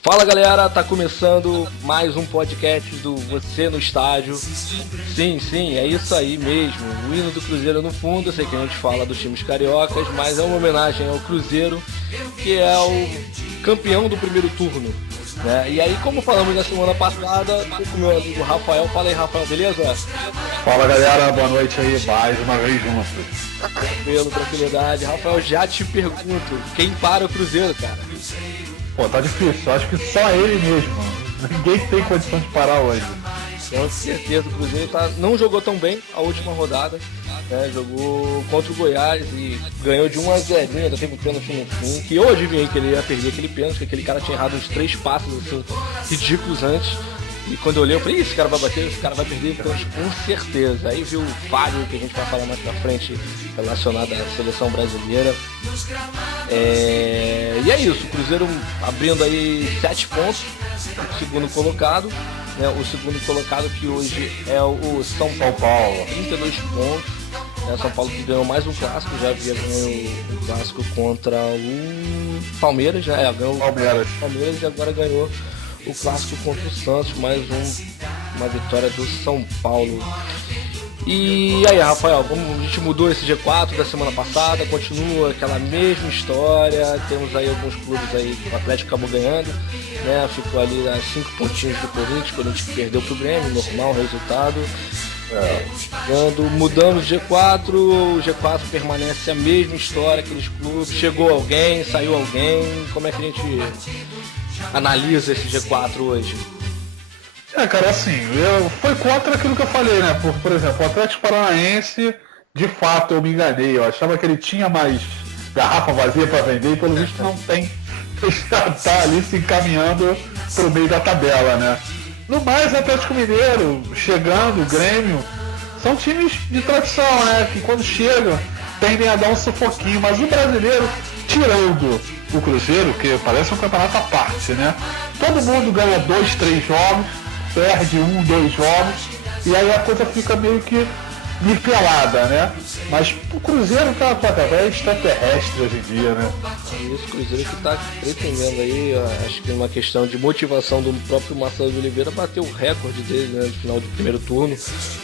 Fala galera, tá começando mais um podcast do Você no Estádio. Sim, é isso aí mesmo. O hino do Cruzeiro no fundo. Eu sei que a gente fala dos times cariocas, mas é uma homenagem ao Cruzeiro, que é o campeão do primeiro turno, né? E aí, como falamos na semana passada, tô com meu amigo Rafael. Fala aí, Rafael, beleza? Fala galera, boa noite aí, mais uma vez juntos. Pela tranquilidade. Rafael, já te pergunto, quem para o Cruzeiro, cara? Pô, tá difícil, eu acho que só ele mesmo. Ninguém tem condição de parar hoje. Com certeza, o Cruzeiro não jogou tão bem a última rodada, né? Jogou contra o Goiás e ganhou de 1-0, ainda teve um pênalti no fim, que eu adivinhei que ele ia perder aquele pênalti, que aquele cara tinha errado uns 3 passos assim, ridículos antes. E quando eu olhei, eu falei, esse cara vai bater, esse cara vai perder, então, com certeza. Aí viu o falho que a gente vai falar mais pra frente relacionado à seleção brasileira. E é isso, o Cruzeiro abrindo aí 7 pontos, o segundo colocado, né? O segundo colocado que hoje é o São Paulo, 32 pontos. São Paulo que ganhou mais um clássico, já havia ganho um clássico contra o Palmeiras, né? Ganhou o Palmeiras e agora ganhou o clássico contra o Santos, mais uma vitória do São Paulo. E aí, Rafael, como a gente mudou esse G4 da semana passada, continua aquela mesma história, temos aí alguns clubes aí, o Atlético acabou ganhando, né? Ficou ali a 5 pontinhos do Corinthians que perdeu pro Grêmio, normal resultado. Mudamos o G4, o G4 permanece a mesma história, aqueles clubes, chegou alguém, saiu alguém, como é que a gente analisa esse G4 hoje? Cara, assim, foi contra aquilo que eu falei, né? Por exemplo, o Atlético Paranaense, de fato eu me enganei, eu achava que ele tinha mais garrafa vazia para vender e pelo visto não tem. Já tá ali se encaminhando pro meio da tabela, né? No mais, Atlético Mineiro, chegando, Grêmio, são times de tradição, né? Que quando chegam tendem a dar um sufoquinho, mas o brasileiro, tirando o Cruzeiro, que parece um campeonato à parte, né? Todo mundo ganha 2, 3 jogos, perde 1, 2 jogos, e aí a coisa fica meio que nivelada, né? Mas o Cruzeiro tá extraterrestre hoje em dia, né? Isso, o Cruzeiro que tá pretendendo aí, acho que uma questão de motivação do próprio Marcelo de Oliveira, bater o recorde dele, né, no final do primeiro turno,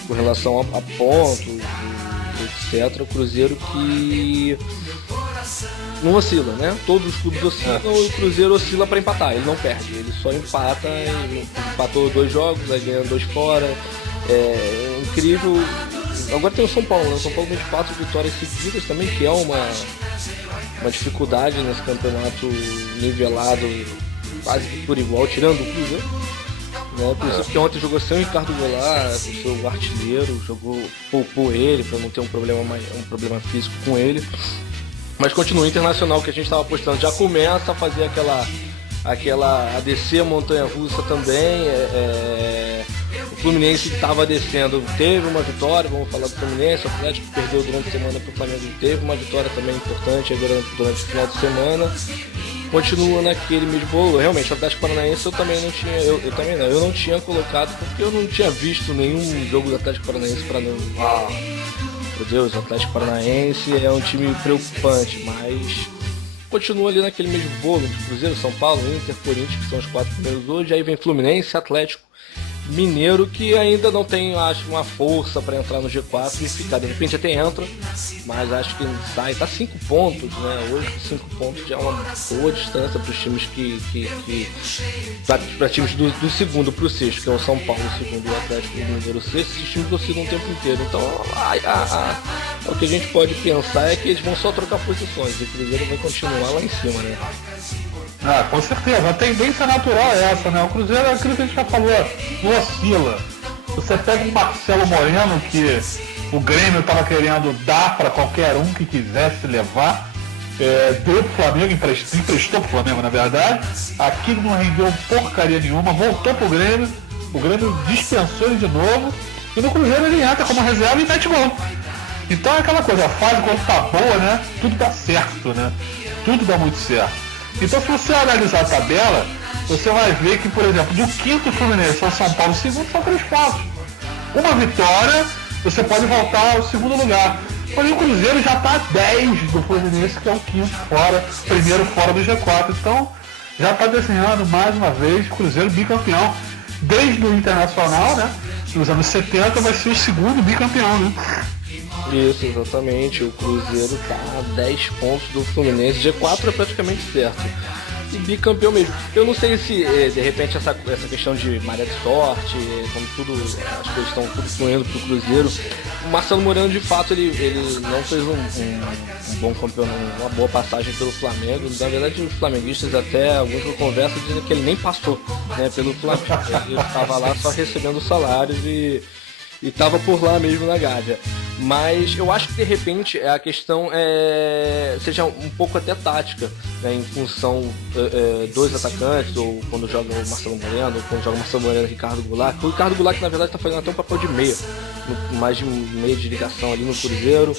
com relação a pontos, etc. O Cruzeiro que não oscila, né? Todos os clubes oscilam, o Cruzeiro oscila para empatar, ele não perde, ele só empata, ele empatou 2 jogos, aí ganhando 2 fora. É incrível. Agora tem o São Paulo, né? O São Paulo tem 4 vitórias seguidas também, que é uma dificuldade nesse campeonato nivelado quase que por igual, tirando o Cruzeiro, né? Por isso que ontem jogou sem o Ricardo Goulart, o seu artilheiro, poupou ele para não ter um problema físico com ele. Mas continua, o Internacional que a gente estava apostando já começa a fazer aquela a descer a montanha-russa também. O Fluminense que estava descendo teve uma vitória, vamos falar do Fluminense. O Atlético perdeu durante a semana para o Flamengo, teve uma vitória também importante durante o final de semana. Continua naquele mesmo bolo. Realmente, o Atlético Paranaense eu também não tinha, eu não tinha colocado porque eu não tinha visto nenhum jogo do Atlético Paranaense para não. Meu Deus, o Atlético Paranaense é um time preocupante, mas continua ali naquele mesmo bolo de Cruzeiro, São Paulo, Inter, Corinthians, que são os 4 primeiros hoje. Aí vem Fluminense, Atlético Mineiro, que ainda não tem, acho, uma força para entrar no G4 e ficar. De repente até entra, mas acho que sai, tá 5 pontos, né? Hoje 5 pontos já é uma boa distância para os times para times do segundo para o sexto, que é o São Paulo, o segundo, e o Atlético Mineiro, o sexto. Esses times oscilam o tempo inteiro. Então, o que a gente pode pensar é que eles vão só trocar posições e o Cruzeiro vai continuar lá em cima, né? Com certeza, a tendência natural é essa, né? O Cruzeiro é aquilo que a gente já falou, não oscila. Você pega um Marcelo Moreno que o Grêmio estava querendo dar para qualquer um que quisesse levar, deu pro Flamengo, emprestou pro Flamengo na verdade, aqui não rendeu porcaria nenhuma, voltou pro Grêmio, o Grêmio dispensou ele de novo, e no Cruzeiro ele entra como reserva e mete gol. Então é aquela coisa, a fase quando tá boa, né? Tudo dá certo, né? Tudo dá muito certo. Então se você analisar a tabela, você vai ver que, por exemplo, do quinto Fluminense ao São Paulo, segundo são 3 pontos. Uma vitória, você pode voltar ao segundo lugar. Mas o Cruzeiro já está a 10 do Fluminense, que é o quinto fora, primeiro fora do G4. Então já está desenhando mais uma vez Cruzeiro bicampeão. Desde o Internacional, né? Nos anos 70 vai ser o segundo bicampeão, né? Isso, exatamente. O Cruzeiro tá a 10 pontos do Fluminense. G4 é praticamente certo. E bicampeão mesmo. Eu não sei se, de repente, essa questão de maré de sorte, como tudo, as coisas estão tudo fluindo pro Cruzeiro. O Marcelo Moreno, de fato, ele não fez um bom campeonato, uma boa passagem pelo Flamengo. Na verdade, os flamenguistas, até alguns que eu converso, dizem que ele nem passou, né, pelo Flamengo. Ele estava lá só recebendo salários e estava por lá mesmo na Gávea. Mas eu acho que de repente a questão seja um pouco até tática, né, em função dos atacantes, ou quando joga o Marcelo Moreno, ou quando joga o Marcelo Moreno e Ricardo Goulart. O Ricardo Goulart, que na verdade está fazendo até um papel de meia, mais de meia de ligação ali no Cruzeiro.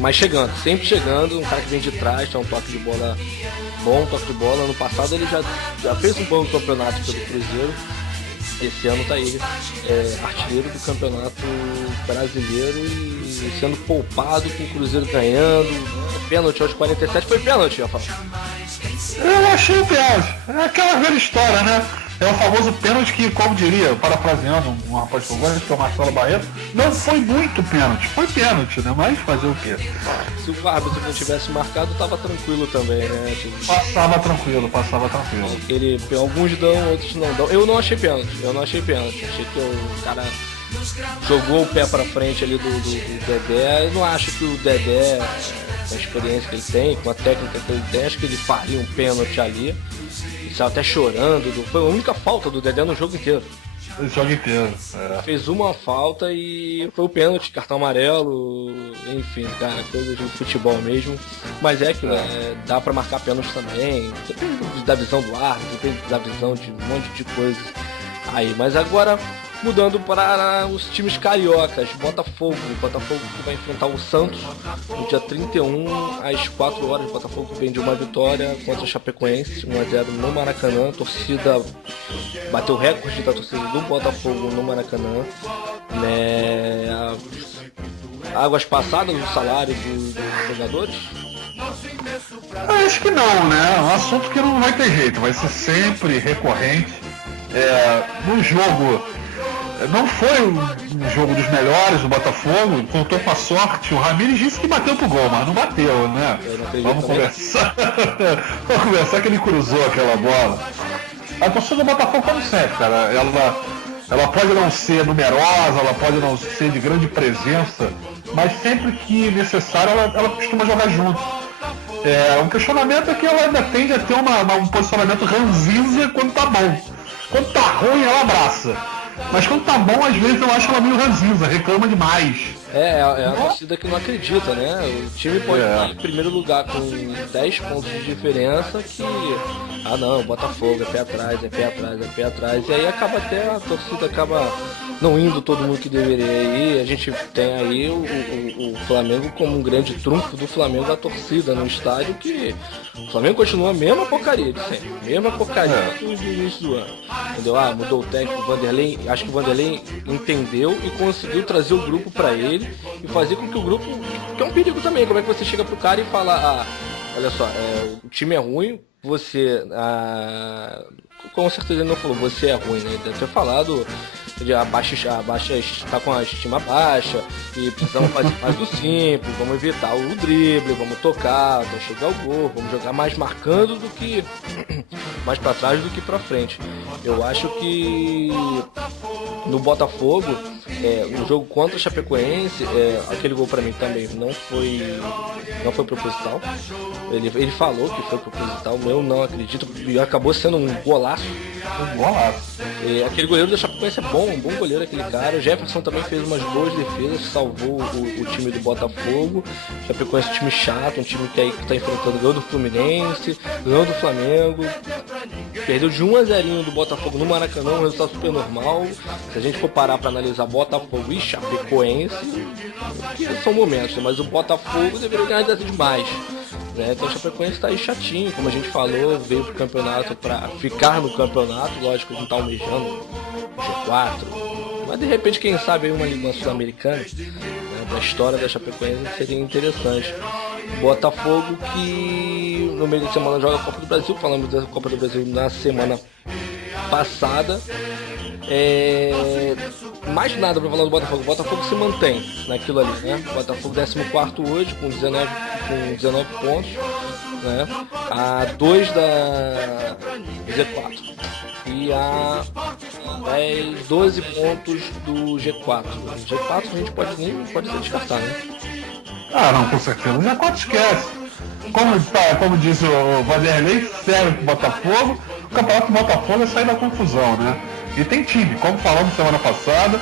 Mas sempre chegando, um cara que vem de trás, tem um toque de bola bom, toque de bola. No passado ele já fez um bom campeonato pelo Cruzeiro. Esse ano tá aí, artilheiro do campeonato brasileiro e sendo poupado com o Cruzeiro ganhando. Pênalti aos 47, foi pênalti, Rafael? Eu achei o pênalti. É aquela velha história, né? É o famoso pênalti que, como diria, parafraseando um rapaz que eu gosto, que é o Marcelo Barreto, não foi muito pênalti. Foi pênalti, né? Mas fazer o quê? Se o árbitro não tivesse marcado, tava tranquilo também, né? Passava tranquilo. Alguns dão, outros não dão. Eu não achei pênalti. Achei que o cara jogou o pé pra frente ali do Dedé. Eu não acho que o Dedé, com a experiência que ele tem, com a técnica que ele tem, acho que ele faria um pênalti ali. Ele saiu até chorando. Foi a única falta do Dedé no jogo inteiro. O jogo inteiro. Fez uma falta e foi o pênalti, cartão amarelo, enfim, cara, coisa de futebol mesmo. Mas que dá pra marcar pênalti também. Depende da visão do árbitro, depende da visão de um monte de coisas aí. Mas agora, mudando para os times cariocas, Botafogo que vai enfrentar o Santos no dia 31, às 4 horas. O Botafogo vem de uma vitória contra o Chapecoense, 1-0 no Maracanã. A torcida bateu o recorde da torcida do Botafogo no Maracanã, né? Águas passadas no salário dos jogadores? Acho que não, né? É um assunto que não vai ter jeito, vai ser sempre recorrente. No jogo, não foi um jogo dos melhores do Botafogo, contou com a sorte. O Ramires disse que bateu pro gol, mas não bateu, né? Vamos conversar. Vamos conversar que ele cruzou aquela bola. A torcida do Botafogo, como sempre, cara, ela pode não ser numerosa, ela pode não ser de grande presença, mas sempre que necessário ela costuma jogar junto. Um questionamento é que ela ainda tende a ter um posicionamento ranzinza quando tá bom. Quando tá ruim, ela abraça. Mas quando tá bom, às vezes eu acho ela meio ranzinza, reclama demais. É a torcida que não acredita, né? O time pode estar em primeiro lugar com 10 pontos de diferença que... não, Botafogo, é pé atrás. E aí a torcida acaba não indo todo mundo que deveria ir. A gente tem aí o Flamengo como um grande trunfo do Flamengo, a torcida no estádio, que o Flamengo continua a mesma porcaria de sempre. Mesma porcaria do início do ano. Entendeu? Mudou o técnico, o Vanderlei. Acho que o Vanderlei entendeu e conseguiu trazer o grupo pra ele e fazer com que o grupo, que é um perigo também, como é que você chega pro cara e fala, olha só, o time é ruim, você, com certeza ele não falou, você é ruim, né? Ele deve ter falado de está com a estima baixa e precisamos fazer mais do simples, vamos evitar o drible, vamos tocar até chegar ao gol, vamos jogar mais marcando do que mais para trás do que para frente. Eu acho que no Botafogo, no jogo contra o Chapecoense, aquele gol para mim também não foi proposital. Ele falou que foi proposital, eu não acredito, e acabou sendo um golaço. Aquele goleiro do Chapecoense é bom, um bom goleiro aquele cara. O Jefferson também fez umas boas defesas, salvou o time do Botafogo. O Chapecoense é um time chato, um time que está enfrentando, ganhou do Fluminense, ganhou do Flamengo, perdeu de 1-0 do Botafogo no Maracanã, um resultado super normal. Se a gente for parar para analisar Botafogo e Chapecoense, que são momentos, mas o Botafogo deveria ganhar demais. Então o Chapecoense está aí chatinho, como a gente falou, veio pro campeonato para ficar no campeonato, lógico, não tá almejando G4, mas de repente, quem sabe aí uma Liga Sul-Americana, né, da história da Chapecoense seria interessante. Botafogo que no meio da semana joga a Copa do Brasil, falamos da Copa do Brasil na semana passada. Mais nada para falar do Botafogo. O Botafogo se mantém naquilo ali, né? O Botafogo 14º hoje, com 19 pontos, né? A 2 da Z4 e a 12 pontos do G4. O G4 a gente pode descartar, né? Ah, não, com certeza. O G4 esquece. Como disse o Vanderlei, serve pro Botafogo. O campeonato do Botafogo é sair da confusão, né? E tem time, como falamos semana passada,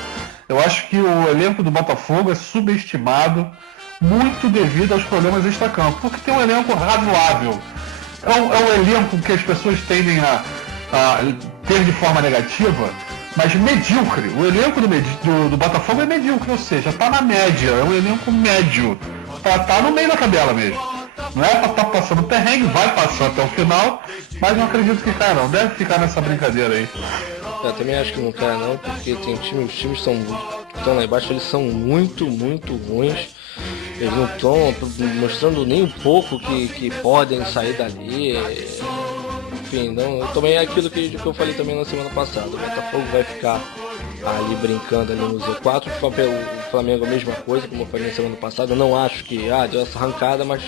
eu acho que o elenco do Botafogo é subestimado muito devido aos problemas extracampo, porque tem um elenco razoável. É um elenco que as pessoas tendem a ter de forma negativa, mas medíocre. O elenco do Botafogo é medíocre, ou seja, está na média, é um elenco médio, tá no meio da tabela mesmo. Não é para estar passando perrengue, vai passar até o final, mas não acredito que cai não, deve ficar nessa brincadeira aí. Eu também acho que não cai não, porque tem os times estão lá embaixo, eles são muito, muito ruins. Eles não estão mostrando nem um pouco que podem sair dali. Enfim, não, também é aquilo que eu falei também na semana passada. O Botafogo vai ficar ali brincando ali no Z4. O Flamengo a mesma coisa, como eu falei na semana passada. Eu não acho que deu essa arrancada, mas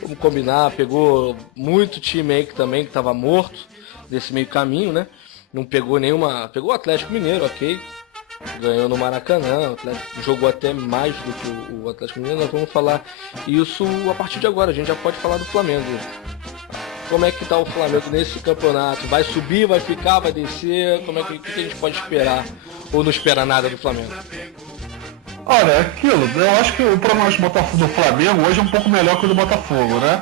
vamos combinar, pegou muito time aí que estava morto desse meio caminho, né? Não pegou nenhuma. Pegou o Atlético Mineiro, ok. Ganhou no Maracanã, o Atlético jogou até mais do que o Atlético Mineiro. Nós vamos falar isso a partir de agora. A gente já pode falar do Flamengo. Como é que tá o Flamengo nesse campeonato? Vai subir, vai ficar, vai descer? O que a gente pode esperar? Ou não espera nada do Flamengo? Olha, é aquilo, eu acho que o prognóstico do Flamengo hoje é um pouco melhor que o do Botafogo, né?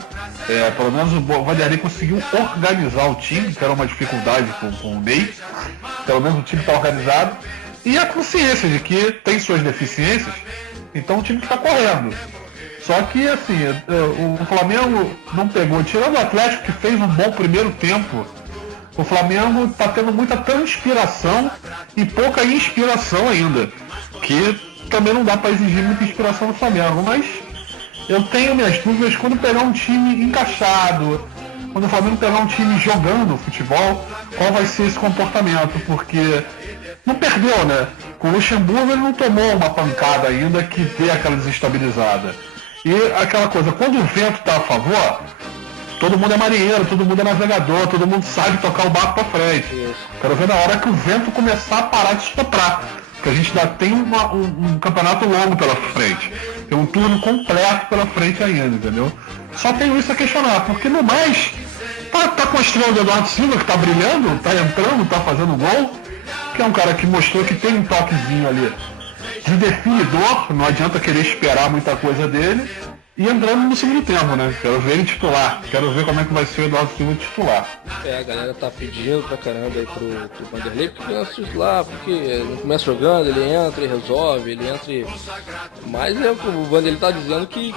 Pelo menos o Vanderlei conseguiu organizar o time, que era uma dificuldade com o Ney. Pelo menos o time está organizado. E a consciência de que tem suas deficiências, então o time está correndo. Só que, assim, o Flamengo não pegou, tirando o Atlético, que fez um bom primeiro tempo, o Flamengo está tendo muita transpiração e pouca inspiração ainda, que também não dá para exigir muita inspiração do Flamengo, mas eu tenho minhas dúvidas quando pegar um time encaixado, quando o Flamengo pegar um time jogando futebol, qual vai ser esse comportamento, porque não perdeu, né? Com o Luxemburgo ele não tomou uma pancada ainda que dê aquela desestabilizada. E aquela coisa, quando o vento está a favor, todo mundo é marinheiro, todo mundo é navegador, todo mundo sabe tocar o barco para frente. Quero ver na hora que o vento começar a parar de soprar, porque a gente ainda tem um campeonato longo pela frente, tem um turno completo pela frente ainda, entendeu? Só tenho isso a questionar, porque no mais, tá com a estrela do Eduardo Silva, que tá brilhando, tá entrando, tá fazendo gol, que é um cara que mostrou que tem um toquezinho ali de definidor, não adianta querer esperar muita coisa dele, e entrando no segundo tempo, né? Quero ver ele titular, quero ver como é que vai ser o Eduardo Silva titular. A galera tá pedindo pra caramba aí pro Vanderlei, porque começa titular, porque não começa jogando, ele entra e resolve, ele entra e... Mas o Vanderlei tá dizendo que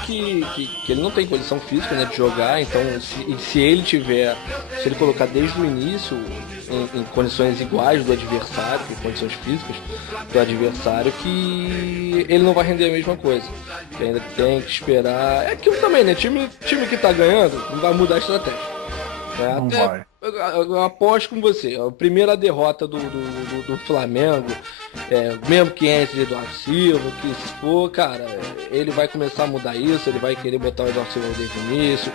ele não tem condição física, né, de jogar, então se ele colocar desde o início em condições iguais do adversário, em condições físicas do adversário, que ele não vai render a mesma coisa. Que ainda tem que esperar. É aquilo também, né? Time que tá ganhando não vai mudar a estratégia. Não vai. Eu aposto com você. A primeira derrota do Flamengo, mesmo que entre Eduardo Silva, que se for, cara, ele vai começar a mudar isso, ele vai querer botar o Eduardo Silva desde o início,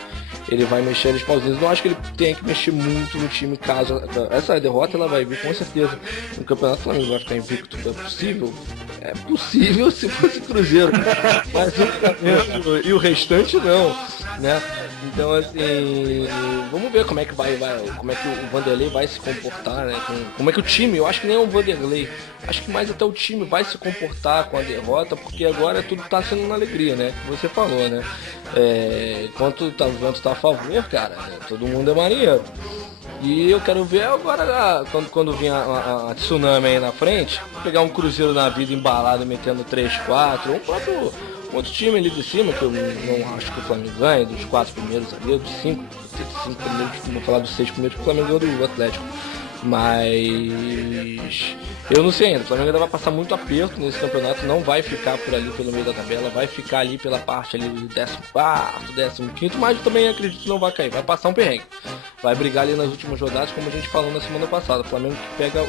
ele vai mexer nos pauzinhos. Não acho que ele tenha que mexer muito no time caso essa derrota ela vai vir com certeza. No Campeonato Flamengo vai ficar invicto, é possível? É possível se fosse Cruzeiro, mas o Flamengo e o restante não, né? Então, assim, vamos ver como é que como é que o Vanderlei vai se comportar, né? Como é que o time, eu acho que nem o Vanderlei, acho que mais até o time vai se comportar com a derrota, porque agora tudo tá sendo na alegria, né? Que você falou, né? Enquanto o vento tá a favor, cara, todo mundo é marinheiro. E eu quero ver agora, quando vir a tsunami aí na frente, pegar um Cruzeiro na vida embalado, metendo 3-4, um próprio outro time ali de cima, que eu não acho que o Flamengo ganha, dos 4 primeiros ali, dos 5 primeiros, vou falar dos 6 primeiros, que o Flamengo ganhou do Atlético. Mas Eu não sei ainda, o Flamengo ainda vai passar muito aperto nesse campeonato, não vai ficar por ali pelo meio da tabela, vai ficar ali pela parte ali do 14º, 15º, mas também acredito que não vai cair, vai passar um perrengue. Vai brigar ali nas últimas rodadas, como a gente falou na semana passada. O Flamengo que pega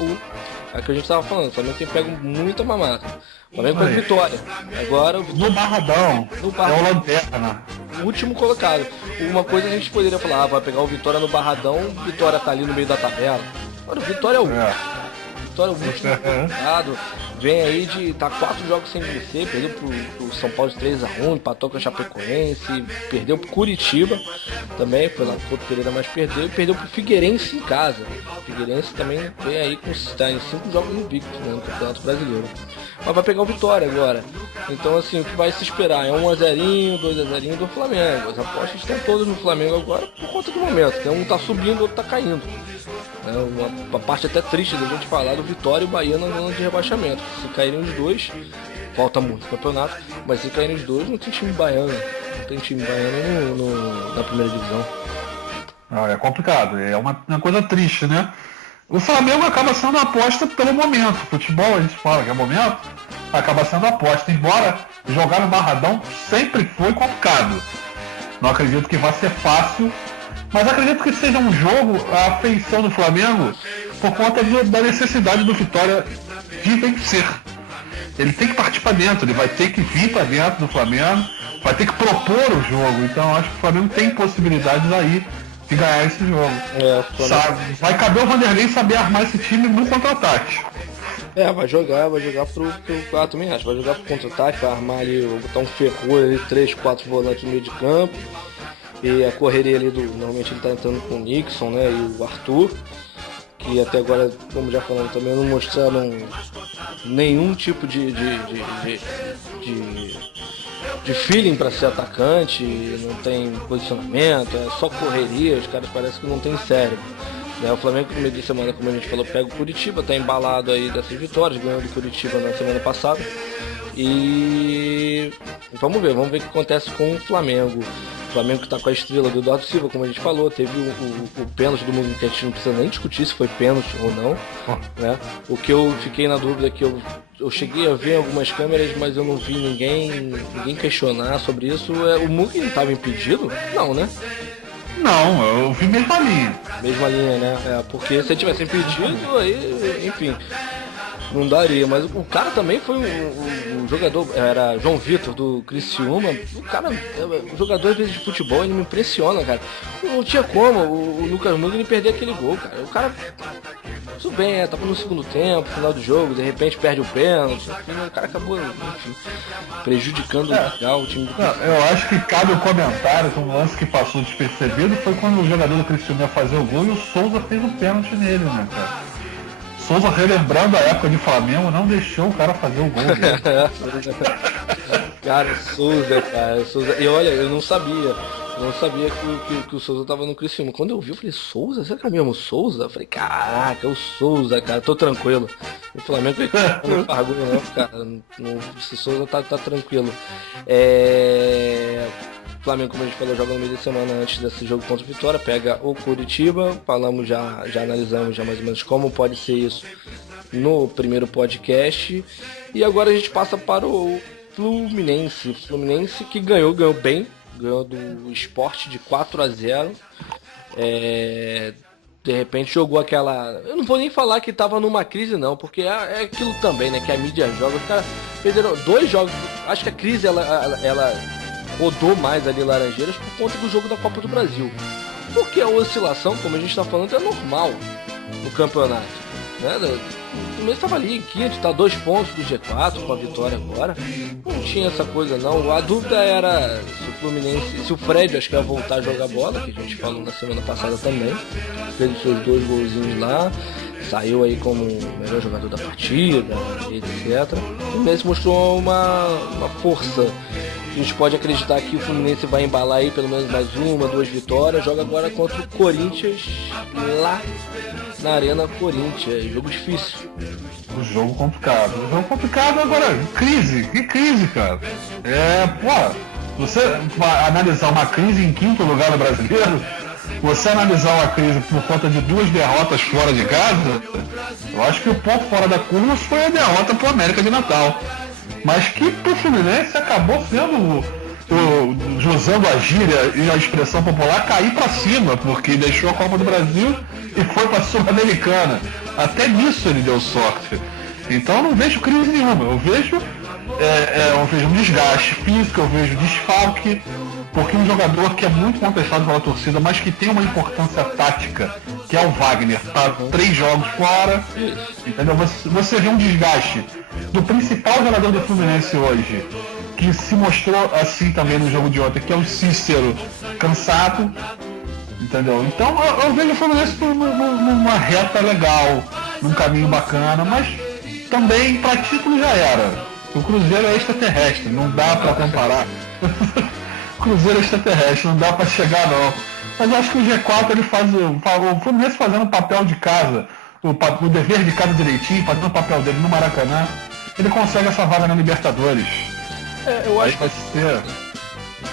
é que a gente tava falando, o Flamengo tem pego muita mamata. O Flamengo pega Vitória. Agora no Barradão. É o lanterna. Último colocado. Uma coisa a gente poderia falar, vai pegar o Vitória no Barradão, o Vitória tá ali no meio da tabela. Agora o Vitória é o Vitória é o último colocado. Vem aí de tá 4 jogos sem vencer, perdeu pro São Paulo de 3-1, empatou com a Chapecoense, perdeu pro Curitiba também, foi lá pro Pereira, mas perdeu, e perdeu pro Figueirense em casa. O Figueirense também vem aí tá em 5 jogos invictos, né, no Campeonato Brasileiro. Mas vai pegar o Vitória agora. Então assim, o que vai se esperar é 1-0, 2-0 do Flamengo. As apostas estão todas no Flamengo agora por conta do momento, né? Um tá subindo, o outro tá caindo. É uma parte até triste da gente falar do Vitória e o Bahia na zona de rebaixamento. Se caírem os dois, falta muito o campeonato, mas se caírem os dois, não tem time baiano. Não tem time baiano na primeira divisão. É complicado, é uma coisa triste, né? O Flamengo acaba sendo aposta pelo momento. Futebol, a gente fala que é momento, acaba sendo aposta. Embora jogar no Barradão sempre foi complicado. Não acredito que vai ser fácil, mas acredito que seja um jogo, a afeição do Flamengo, por conta da necessidade do Vitória de vencer. Ele tem que partir para dentro, ele vai ter que vir para dentro do Flamengo, vai ter que propor o jogo. Então acho que o Flamengo tem possibilidades aí de ganhar esse jogo. Vai caber o Vanderlei saber armar esse time no contra-ataque. Vai jogar pro também acho, vai jogar pro contra-ataque, vai armar ali, botar um ferrolho ali, 3, 4 volantes no meio de campo. E a correria ali normalmente ele tá entrando com o Nixon, né, e o Arthur, que até agora, como já falamos, também não mostraram nenhum tipo de feeling para ser atacante, não tem posicionamento, é só correria, os caras parecem que não tem cérebro. O Flamengo no meio de semana, como a gente falou, pega o Curitiba, tá embalado aí dessas vitórias, ganhou do Curitiba na semana passada. E vamos ver o que acontece com o Flamengo. O Flamengo que está com a estrela do Eduardo Silva, como a gente falou, teve o pênalti do mundo, que a gente não precisa nem discutir se foi pênalti ou não, né? O que eu fiquei na dúvida é que eu cheguei a ver algumas câmeras, mas eu não vi ninguém questionar sobre isso. O Mugni estava impedido? Não, né? Não, eu vi mesma linha. Mesma linha, né? Porque se ele tivesse impedido, aí, enfim, não daria. Mas o cara também foi um jogador, era João Vitor do Criciúma. O cara, o jogador às vezes de futebol, ele me impressiona, cara. Não tinha como o Lucas Mugni perder aquele gol, cara. O cara, tudo bem, tava no segundo tempo, final do jogo, de repente perde o pênalti. O cara acabou, enfim, prejudicando legal o time do Criciúma. Eu acho que cabe o comentário que um lance que passou despercebido foi quando o jogador do Criciúma ia fazer o gol e o Souza fez o pênalti nele, né, cara? Souza, relembrando a época de Flamengo, não deixou o cara fazer o gol dele. Cara, Souza. E olha, eu não sabia que o Souza tava no Criciúma. Quando eu vi, eu falei, Souza? Será que é mesmo Souza? Eu falei, caraca, é o Souza, cara, tô tranquilo. O Flamengo não pagou não, cara. O Souza tá tranquilo. O Flamengo, como a gente falou, joga no meio de semana antes desse jogo contra o Vitória, pega o Curitiba, falamos já analisamos já mais ou menos como pode ser isso no primeiro podcast, e agora a gente passa para o Fluminense que ganhou bem, ganhou do Sport de 4-0, de repente jogou aquela, eu não vou nem falar que tava numa crise não, porque é aquilo também, né, que a mídia joga, os caras perderam 2 jogos, acho que a crise ela rodou mais ali Laranjeiras por conta do jogo da Copa do Brasil. Porque a oscilação, como a gente está falando, é normal no campeonato. Né? O Fluminense estava ali em quinto, está 2 pontos do G4 com a vitória agora. Não tinha essa coisa não. A dúvida era se o Fluminense, se o Fred acho que ia voltar a jogar bola, que a gente falou na semana passada também. Fez os seus 2 golzinhos lá. Saiu aí como o melhor jogador da partida, etc. O Fluminense mostrou uma força. A gente pode acreditar que o Fluminense vai embalar aí pelo menos mais 1, 2 vitórias. Joga agora contra o Corinthians lá na Arena Corinthians. Jogo difícil. O jogo complicado. Agora, crise. Que crise, cara? Você vai analisar uma crise em 5º lugar no Brasileiro, você analisar uma crise por conta de 2 derrotas fora de casa, eu acho que o ponto fora da curva foi a derrota pro América de Natal. Mas que pro Fluminense acabou sendo, usando a gíria e a expressão popular, cair para cima, porque deixou a Copa do Brasil e foi para a Sul-Americana. Até nisso ele deu sorte. Então eu não vejo crise nenhuma, eu vejo um desgaste físico, eu vejo desfalque, porque um jogador que é muito contestado pela torcida, mas que tem uma importância tática, que é o Wagner, tá 3 jogos fora, entendeu? Você vê um desgaste do principal jogador do Fluminense hoje, que se mostrou assim também no jogo de ontem, que é o Cícero, cansado, entendeu? Então eu vejo o Fluminense numa reta legal, num caminho bacana, mas também para título já era. O Cruzeiro é extraterrestre, não dá para comparar. O Cruzeiro é extraterrestre, não dá para chegar não. Mas eu acho que o G4 ele faz o Fluminense fazendo o papel de casa, o dever de casa direitinho, fazendo o papel dele no Maracanã, ele consegue essa vaga na Libertadores. Eu acho que vai ser.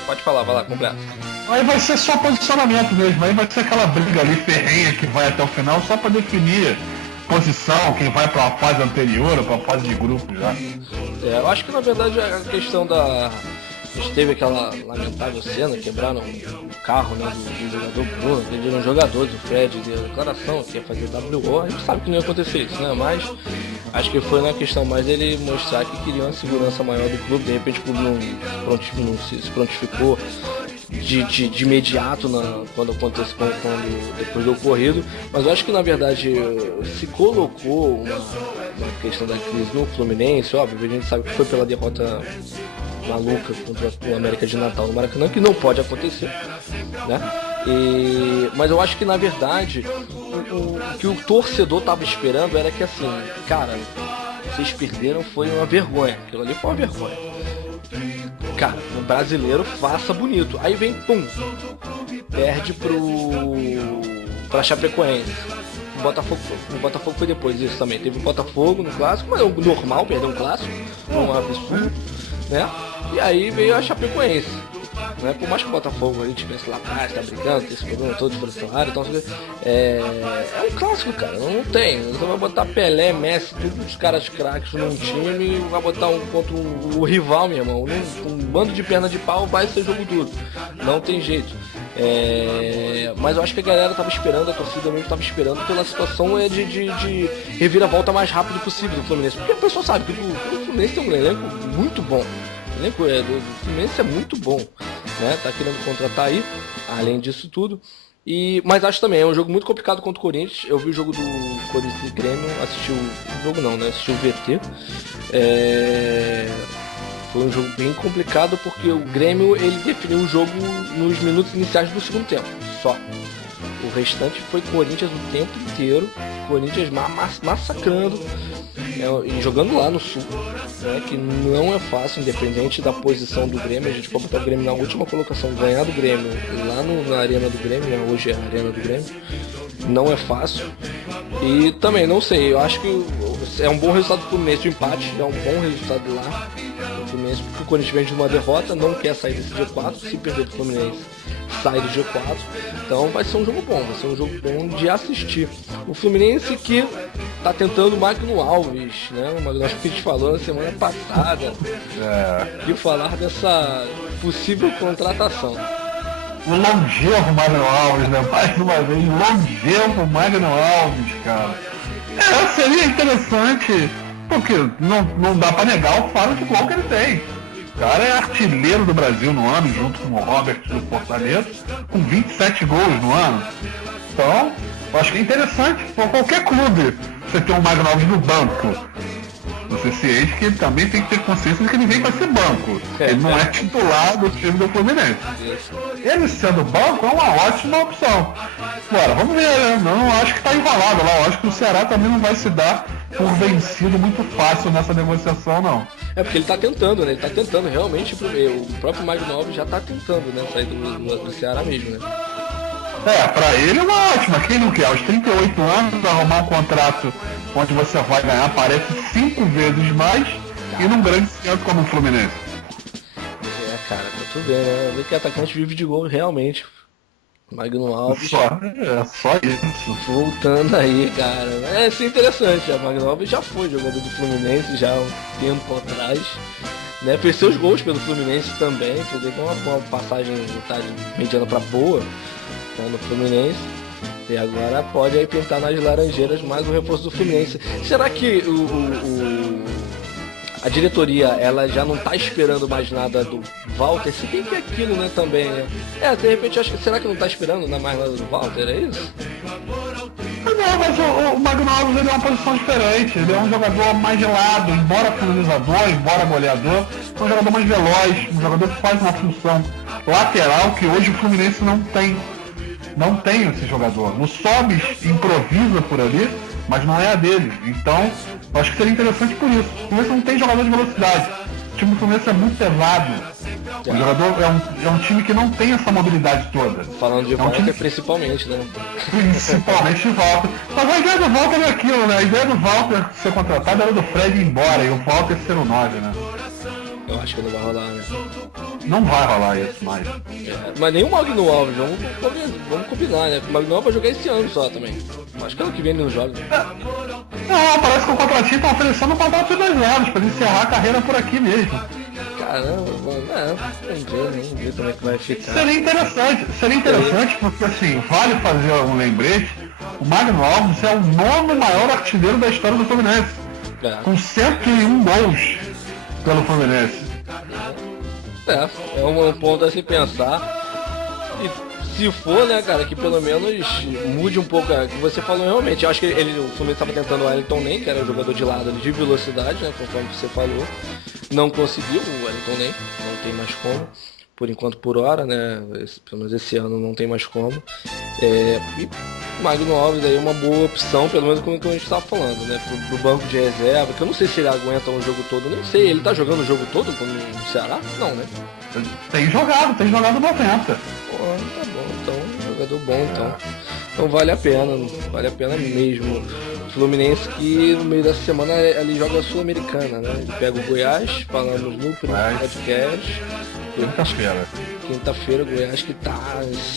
Pode falar, vai lá, completo. Aí vai ser só posicionamento mesmo, aí vai ser aquela briga ali ferrenha que vai até o final só para definir posição, quem vai para a fase anterior ou para a fase de grupo já. Eu acho que na verdade a questão da... A gente teve aquela lamentável cena, quebraram o carro, né, do jogador Bruno, venderam jogadores, o Fred deu declaração que ia fazer WO, a gente sabe que não ia acontecer isso, né, mas acho que foi na questão mais dele mostrar que queria uma segurança maior do clube, de repente o clube não se prontificou de imediato quando aconteceu, depois do ocorrido, mas eu acho que na verdade se colocou uma questão da crise no Fluminense, óbvio, a gente sabe que foi pela derrota maluca contra o América de Natal no Maracanã, que não pode acontecer, né? Mas eu acho que na verdade o que o torcedor tava esperando era que assim, cara, vocês perderam, foi uma vergonha, aquilo ali foi uma vergonha. Cara, o brasileiro faça bonito. Aí vem, pum, perde pra Chapecoense. O Botafogo foi depois disso também. Teve o Botafogo no clássico, mas é normal perder um clássico, não é um absurdo, né? E aí veio a Chapecoense, né? Por mais que o Botafogo a gente pense lá atrás, tá brincando, tem esse problema todo de salário, então é um clássico, cara, não tem. Você vai botar Pelé, Messi, todos os caras craques num time, vai botar contra o rival, meu irmão, um bando de perna de pau, vai ser jogo duro, não tem jeito. Mas eu acho que a galera tava esperando, a torcida mesmo tava esperando pela situação de reviravolta mais rápido possível do Fluminense, porque a pessoa sabe que o Fluminense tem um elenco muito bom. O elenco do Fluminense é muito bom, né? Tá querendo contratar aí, além disso tudo. Mas acho também, é um jogo muito complicado contra o Corinthians. Eu vi o jogo do Corinthians e Grêmio, assisti o jogo não, né? Assisti o VT. Foi um jogo bem complicado porque o Grêmio ele definiu o jogo nos minutos iniciais do segundo tempo, só. O restante foi Corinthians o tempo inteiro, Corinthians massacrando, e jogando lá no Sul, né, que não é fácil, independente da posição do Grêmio. A gente pode botar o Grêmio na última colocação, ganhar do Grêmio lá na Arena do Grêmio, né, hoje é a Arena do Grêmio, não é fácil. E também, não sei, eu acho que é um bom resultado do Fluminense, o empate é um bom resultado lá do Fluminense, porque o Corinthians vem de uma derrota, não quer sair desse G4, se perder do Fluminense sai do G4, então vai ser um jogo bom, vai ser um jogo bom de assistir. O Fluminense que tá tentando o Magno Alves, né? O Magno Alves que a gente falou na semana passada, e falar dessa possível contratação. O longevo Magno Alves, né? Mais uma vez, longevo Magno Alves, cara. Seria interessante, porque não dá pra negar o faro de gol que ele tem. O cara é artilheiro do Brasil no ano, junto com o Robert do Fortaleza, com 27 gols no ano. Então, eu acho que é interessante para qualquer clube você ter um Magno Alves no banco. Você ciente que ele também tem que ter consciência de que ele vem para ser banco. Ele não é titular do time do Fluminense. Ele sendo banco é uma ótima opção. Agora, vamos ver, né? Não acho que está enrolado lá. Eu acho que o Ceará também não vai se dar por vencido muito fácil nessa negociação, não. É porque ele tá tentando, né? Ele tá tentando realmente, o próprio Magno Alves já tá tentando, né? Sair do Ceará mesmo, né? Pra ele é uma ótima. Quem não quer? Aos 38 anos, arrumar um contrato onde você vai ganhar, parece 5 vezes mais, e num grande centro como o Fluminense. Cara, pra tu ver, né? Ver que atacante vive de gol realmente. Magno Alves. Só isso. Voltando aí, cara. Isso é interessante. A Magno Alves já foi jogador do Fluminense já há um tempo atrás. Né? Fez seus gols pelo Fluminense também. Teve uma passagem mediana para boa, né, no Fluminense. E agora pode aí pintar nas Laranjeiras mais um reforço do Fluminense. Será que a diretoria ela já não tá esperando mais nada do Walter? Se bem que é aquilo, né, também, né? De repente, acho que será que não tá esperando mais nada do Walter, é isso? Não, mas o Magno Alves ele é uma posição diferente. Ele é um jogador mais gelado, embora finalizador, embora goleador. É um jogador mais veloz, um jogador que faz uma função lateral que hoje o Fluminense não tem. Não tem esse jogador. No Sobis improvisa por ali, mas não é a dele. Então, eu acho que seria interessante por isso. O Fluminense não tem jogador de velocidade. O time do Fluminense é muito pesado. O jogador é um time que não tem essa mobilidade toda. Falando de Walter, time... principalmente, né? Principalmente de Walter. Mas a ideia do Walter é aquilo, né? A ideia do Walter ser contratado era do Fred ir embora e o Walter ser o 9, né? Eu acho que não vai rolar, né? Não vai rolar isso mais. Mas nem o Magno Alves, vamos combinar, né? O Magno Alves vai jogar esse ano só também. Acho que ano que vem ele não joga. Não, parece que o contratinho tá oferecendo um contrato de 2 anos, pra encerrar a carreira por aqui mesmo. Caramba, mano, vamos ver como é que vai ficar. Seria interessante porque assim, vale fazer um lembrete, o Magno Alves é o 9º maior artilheiro da história do Fluminense. Com 101 gols pelo Fluminense. É um ponto a se pensar. E se for, né, cara, que pelo menos mude um pouco o que você falou realmente. Eu acho que o Fluminense estava tentando o Wellington Nem, que era o jogador de lado de velocidade, né, conforme você falou. Não conseguiu o Wellington Nem, não tem mais como. Por enquanto, por hora, né, pelo menos esse ano não tem mais como. E Magno Alves aí é uma boa opção, pelo menos como a gente estava falando, né, pro banco de reserva, que eu não sei se ele aguenta um jogo todo, nem sei, ele tá jogando o jogo todo no Ceará? Não, né? Tem jogado 90. Tá bom, então, jogador bom, então. Então vale a pena mesmo. Fluminense que no meio dessa semana ali joga a Sul-Americana, né? Ele pega o Goiás, falamos no primeiro podcast. Quinta-feira, o Goiás que tá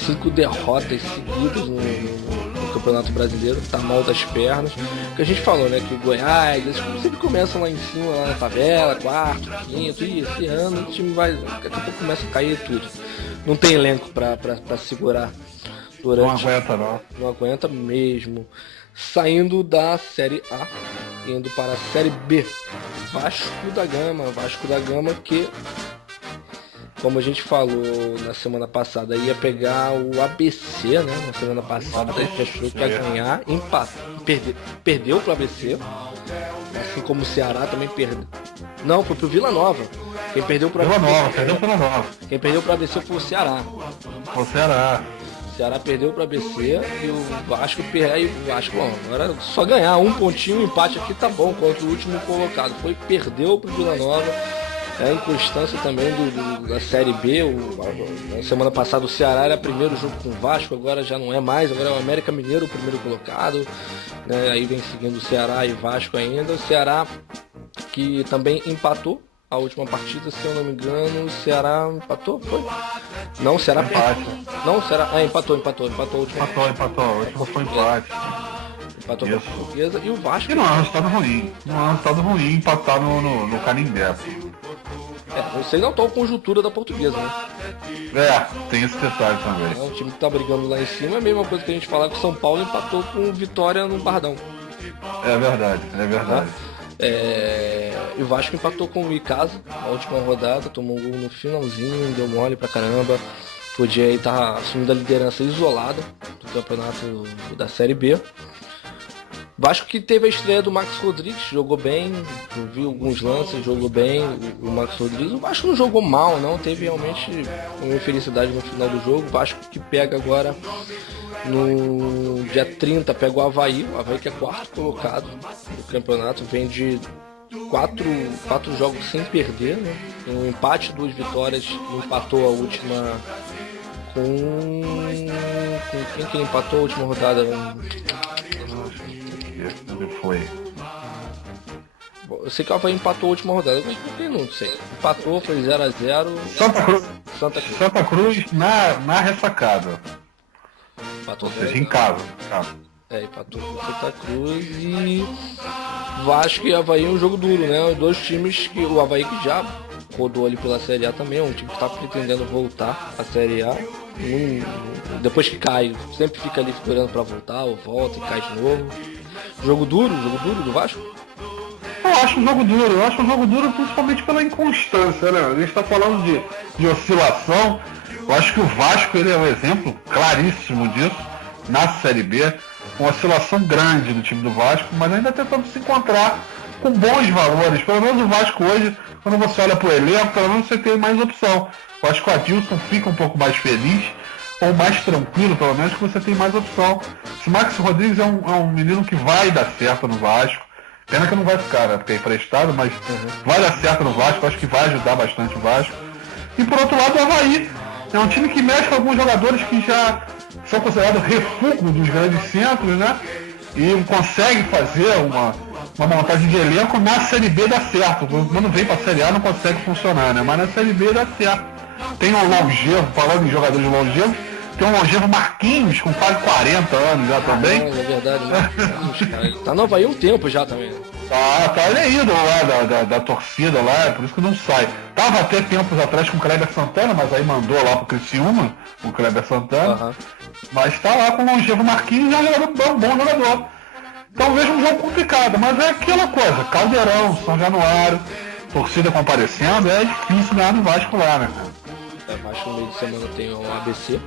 5 derrotas seguidas no Campeonato Brasileiro, tá mal das pernas. Que a gente falou, né? Que o Goiás, eles sempre começam lá em cima, lá na tabela, quarto, quinto, e esse ano o time vai, daqui a pouco começa a cair tudo. Não tem elenco pra segurar durante. Não aguenta mesmo. Saindo da Série A, indo para a Série B. Vasco da Gama que, como a gente falou na semana passada, ia pegar o ABC, né? Na semana passada ele achou que ia ganhar, perdeu para o ABC, assim como o Ceará também perdeu. Não, foi pro Vila Nova. Quem perdeu para Vila Nova. Quem perdeu para o ABC foi o Ceará. O Ceará perdeu para ABC e o Vasco perdeu. O Vasco, bom, agora só ganhar um pontinho, um empate aqui tá bom, contra o último colocado. Perdeu pro Vila Nova. A inconstância também da Série B. Na semana passada o Ceará era primeiro junto com o Vasco, agora já não é mais, agora é o América Mineiro o primeiro colocado, né? Aí vem seguindo o Ceará e Vasco ainda. O Ceará que também empatou a última partida, se eu não me engano, o Ceará empatou, foi? Não, o Ceará empate. Não, o Ceará empatou a última. Empatou, a última foi empate. Empatou com a Portuguesa e o Vasco. E não é um resultado ruim empatar no Canindé. Eu sei não, tá a conjuntura da Portuguesa, né? Tem esse detalhe também. O time que tá brigando lá em cima é a mesma coisa que a gente falar que o São Paulo empatou com o Vitória no Bardão. É verdade. E o Vasco empatou com o Icasa na última rodada, tomou um gol no finalzinho, deu mole pra caramba. Podia estar assumindo a liderança isolada do campeonato da Série B. Vasco que teve a estreia do Max Rodrigues, jogou bem, eu vi alguns lances, jogou bem o Max Rodrigues. O Vasco não jogou mal, não, teve realmente uma infelicidade no final do jogo. O Vasco que pega agora no dia 30, pega o Avaí que é 4º colocado no campeonato, vem de 4 jogos sem perder, né? Tem um empate, 2 vitórias, empatou a última com quem que empatou a última rodada? Foi. Eu sei que o Avaí empatou a última rodada, eu não sei. Empatou, foi 0-0. Santa Cruz na ressacada. Empatou ou seja, em casa. Empatou com o Santa Cruz e Vasco e Avaí é um jogo duro, né? Dois times que o Avaí que já rodou ali pela Série A também, é um time que está pretendendo voltar à Série A. Depois que cai, sempre fica ali esperando para voltar, ou volta e cai de novo. Jogo duro do Vasco? Eu acho um jogo duro principalmente pela inconstância, né? A gente está falando de oscilação. Eu acho que o Vasco ele é um exemplo claríssimo disso na Série B. Uma oscilação grande do time do Vasco, mas ainda tentando se encontrar com bons valores. Pelo menos o Vasco hoje, quando você olha para o elenco, pelo menos você tem mais opção. Eu acho que o Adilson fica um pouco mais feliz, ou mais tranquilo, pelo menos, que você tem mais opção. Esse Max Rodrigues é um menino que vai dar certo no Vasco. Pena que não vai ficar, né? Porque é emprestado, mas vai dar certo no Vasco, acho que vai ajudar bastante o Vasco. E por outro lado, o Avaí é um time que mexe com alguns jogadores que já são considerados refúgio dos grandes centros, né? E consegue fazer uma montagem de elenco. Na Série B dá certo. Quando vem pra Série A não consegue funcionar, né? Mas na Série B dá certo. Tem um longevo, falando em jogadores longevos, tem um longevo Marquinhos, com quase 40 anos já também. É verdade, né? Ele tá no Avaí há um tempo já também. Ele é ídolo lá da torcida lá, por isso que não sai. Tava até tempos atrás com o Kleber Santana, mas aí mandou lá pro Criciúma, o Kleber Santana. Mas tá lá com o longevo Marquinhos, já é um bom jogador. Então vejo um jogo complicado, mas é aquela coisa, Caldeirão, São Januário, torcida comparecendo, é difícil ganhar no Vasco lá, né? Vasco no meio de semana tem o ABC,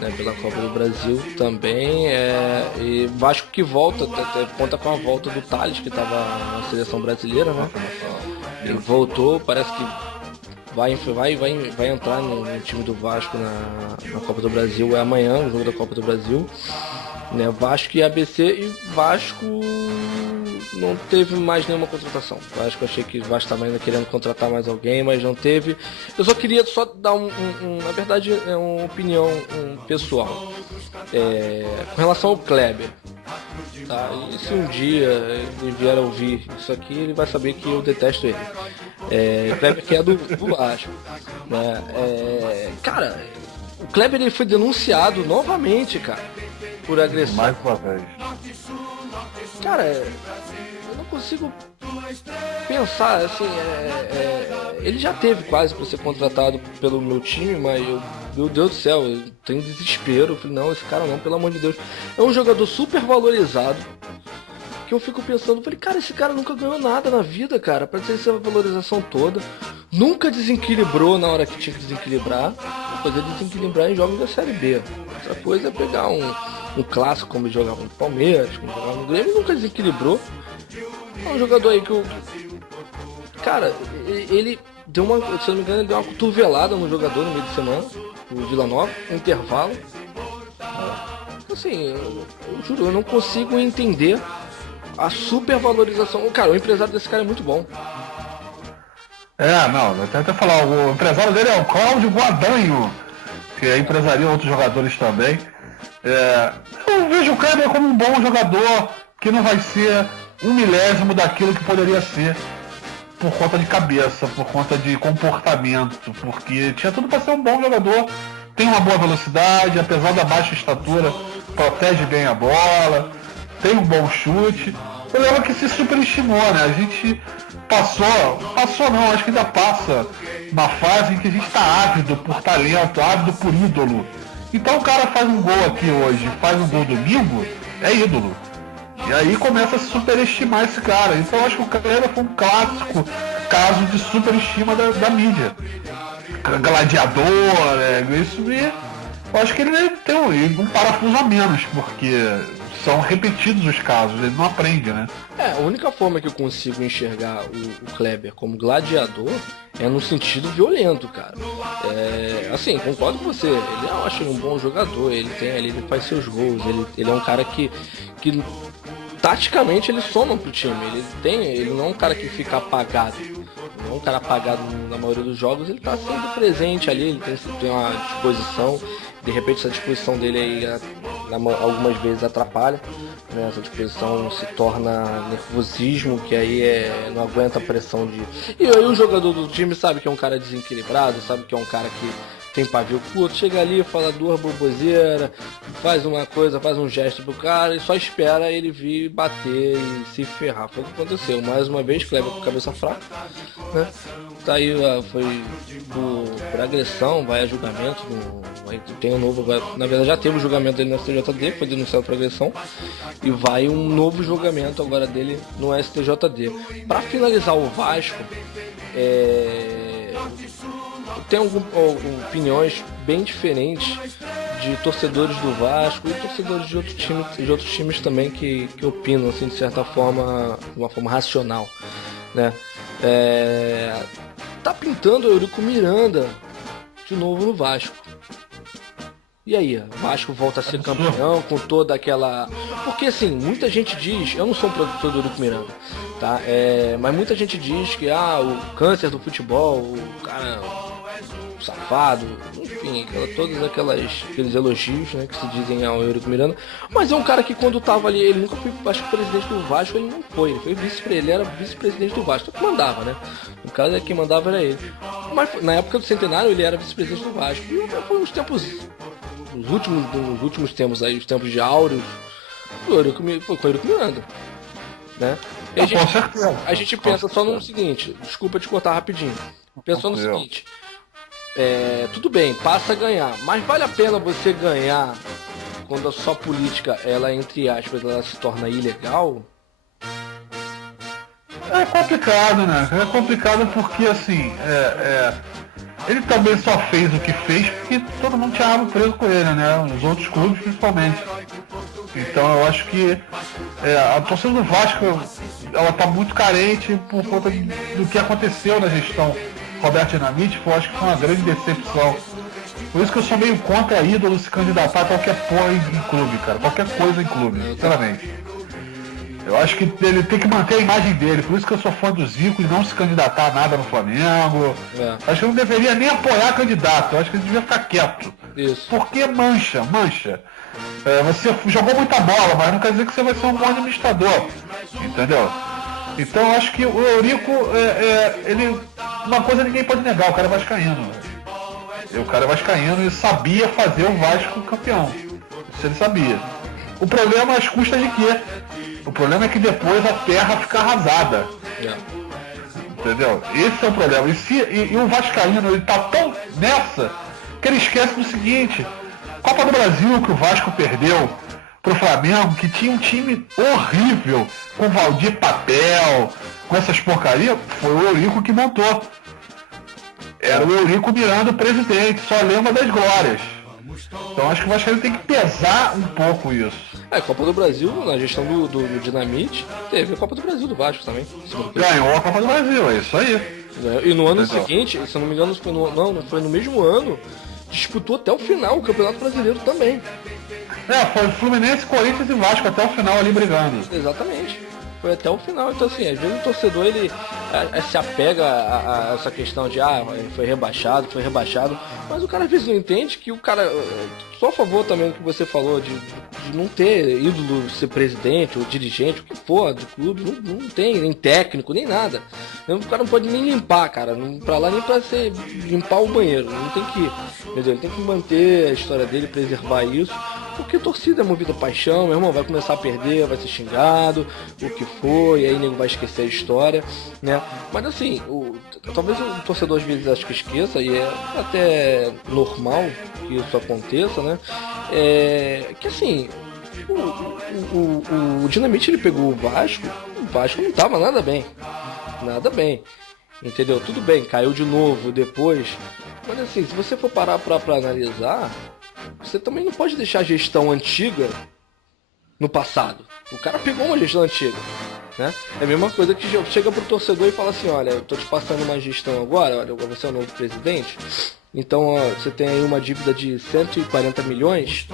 né, pela Copa do Brasil também, e Vasco que volta, conta com a volta do Thales, que estava na seleção brasileira, né? Ele voltou, parece que vai entrar no time do Vasco na Copa do Brasil, é amanhã o jogo da Copa do Brasil, né? Vasco e ABC, e Vasco não teve mais nenhuma contratação. Vasco, achei que o Vasco estava ainda querendo contratar mais alguém, mas não teve. Eu só queria dar na verdade, é uma opinião pessoal. Com relação ao Kleber, tá? E se um dia ele vier a ouvir isso aqui, ele vai saber que eu detesto ele. O Kleber que é do Vasco, né? Cara, o Kleber ele foi denunciado novamente, cara, por agressão. Mais uma vez. Cara, eu não consigo pensar, assim, ele já teve quase para ser contratado pelo meu time, mas meu Deus do céu, eu tenho desespero. Eu falei, não, esse cara não, pelo amor de Deus. É um jogador super valorizado, que eu fico pensando, falei, cara, esse cara nunca ganhou nada na vida, cara, pra ter essa valorização toda. Nunca desequilibrou na hora que tinha que desequilibrar. Fazer desequilibrar em jogos da Série B. Outra coisa é pegar um clássico como ele jogava no Palmeiras, como jogava no Grêmio, nunca desequilibrou. É um jogador aí que cara, ele deu se não me engano, ele deu uma cotovelada no jogador no meio de semana, o Vila Nova, no intervalo. Assim, eu juro, eu não consigo entender a supervalorização. Cara, o empresário desse cara é muito bom. Não, eu até falar, o empresário dele é o Cláudio Guadanho, que empresaria outros jogadores também. Eu vejo o Kleber como um bom jogador, que não vai ser 1/1000 daquilo que poderia ser, por conta de cabeça, por conta de comportamento, porque tinha tudo para ser um bom jogador, tem uma boa velocidade, apesar da baixa estatura, protege bem a bola, tem um bom chute. Eu lembro que se superestimou, né? A gente passou não, acho que ainda passa uma fase em que a gente está ávido por talento, ávido por ídolo. Então o cara faz um gol aqui hoje, faz um gol domingo, é ídolo. E aí começa a se superestimar esse cara. Então eu acho que o Kleber foi um clássico caso de superestima da mídia. Gladiador, isso me... Eu acho que ele tem um parafuso a menos, porque são repetidos os casos, ele não aprende, né? A única forma que eu consigo enxergar o Kleber como gladiador é no sentido violento, cara. Assim, concordo com você, eu acho ele um bom jogador, ele faz seus gols, ele é um cara que taticamente ele soma pro time, ele não é um cara que fica apagado. Não é um cara apagado na maioria dos jogos, ele tá sempre presente ali, ele tem uma disposição. De repente essa disposição dele aí algumas vezes atrapalha, né? Essa disposição se torna nervosismo, que aí não aguenta a pressão de... E aí o jogador do time sabe que é um cara desequilibrado, sabe que é um cara tem pavio curto, chega ali, fala duas boboseiras, faz uma coisa, faz um gesto pro cara e só espera ele vir bater e se ferrar. Foi o que aconteceu. Mais uma vez, Kleber com cabeça fraca, né? Tá aí, foi por agressão, vai a julgamento, tem um novo, na verdade já teve o julgamento dele no STJD, foi denunciado por agressão, e vai um novo julgamento agora dele no STJD. Para finalizar o Vasco, tem opiniões bem diferentes de torcedores do Vasco e torcedores de outros times também que opinam assim, de certa forma, de uma forma racional, né? Tá pintando o Eurico Miranda de novo no Vasco. E aí, o Vasco volta a ser campeão com toda aquela... Porque assim, muita gente diz, eu não sou um produtor do Eurico Miranda, tá? Mas muita gente diz que o câncer do futebol, o cara safado, enfim, todos aqueles elogios, né, que se dizem ao Eurico Miranda. Mas é um cara que quando tava ali, ele nunca foi, acho que presidente do Vasco, ele não foi, ele era vice-presidente do Vasco, que mandava, né? O cara que mandava era ele. Mas na época do centenário ele era vice-presidente do Vasco. E foi uns tempos, nos últimos tempos aí, os tempos de áureos, foi com o Eurico Miranda, né? E a gente pensa só no seguinte, desculpa te cortar rapidinho, pensa no seguinte, tudo bem, passa a ganhar, mas vale a pena você ganhar quando a sua política, ela, entre aspas, ela se torna ilegal? É complicado, né? É complicado porque, assim, ele também só fez o que fez porque todo mundo tinha rabo preso com ele, né? Os outros clubes, principalmente. Então eu acho que a torcida do Vasco, ela tá muito carente por conta do que aconteceu na gestão Roberto Dinamite. Eu acho que foi uma grande decepção. Por isso que eu sou meio contra ídolo se candidatar a qualquer porra em clube, cara. Qualquer coisa em clube, sinceramente. Eu acho que ele tem que manter a imagem dele. Por isso que eu sou fã do Zico e não se candidatar a nada no Flamengo. Acho que eu não deveria nem apoiar candidato. Eu acho que ele devia ficar quieto. Isso. Porque mancha. Você jogou muita bola, mas não quer dizer que você vai ser um bom administrador. Entendeu? Então eu acho que o Eurico, ele, uma coisa ninguém pode negar, o cara é vascaíno. O cara é vascaíno e sabia fazer o Vasco campeão. Isso ele sabia. O problema é as custas de quê? O problema é que depois a terra fica arrasada. Entendeu? Esse é o problema. E o vascaíno, ele tá tão nessa que ele esquece do seguinte: Copa do Brasil que o Vasco perdeu pro Flamengo, que tinha um time horrível, com Valdir Papel, com essas porcarias, foi o Eurico que montou. Era o Eurico Miranda o presidente, só lembra das glórias. Então acho que o Vasco tem que pesar um pouco isso. A Copa do Brasil, na gestão do Dinamite, teve a Copa do Brasil do Vasco também. Ganhou a Copa do Brasil, é isso aí. E no ano seguinte, se eu não me engano, foi no mesmo ano, disputou até o final o Campeonato Brasileiro também. Foi Fluminense, Corinthians e Vasco até o final ali brigando. Exatamente. Foi até o final. Então assim, às vezes o torcedor ele se apega a essa questão de foi rebaixado, mas o cara às vezes não entende que o cara, só a favor também do que você falou de não ter ídolo, ser presidente ou dirigente, o que for do clube, não tem nem técnico, nem nada. O cara não pode nem limpar, cara, não pra lá nem pra limpar o banheiro, não tem que ir, entendeu? Ele tem que manter a história dele, preservar isso. Porque torcida é movida a paixão, meu irmão, vai começar a perder, vai ser xingado, o que for, e aí o nego vai esquecer a história, né? Mas assim, talvez o torcedor às vezes acho que esqueça, e é até normal que isso aconteça, né? Que assim, o Dinamite ele pegou o Vasco não tava nada bem, entendeu? Tudo bem, caiu de novo depois, mas assim, se você for parar pra analisar, você também não pode deixar a gestão antiga no passado. O cara pegou uma gestão antiga, né? É a mesma coisa que chega pro torcedor e fala assim: olha, eu tô te passando uma gestão agora, olha, você é o novo presidente, então você tem aí uma dívida de 140 milhões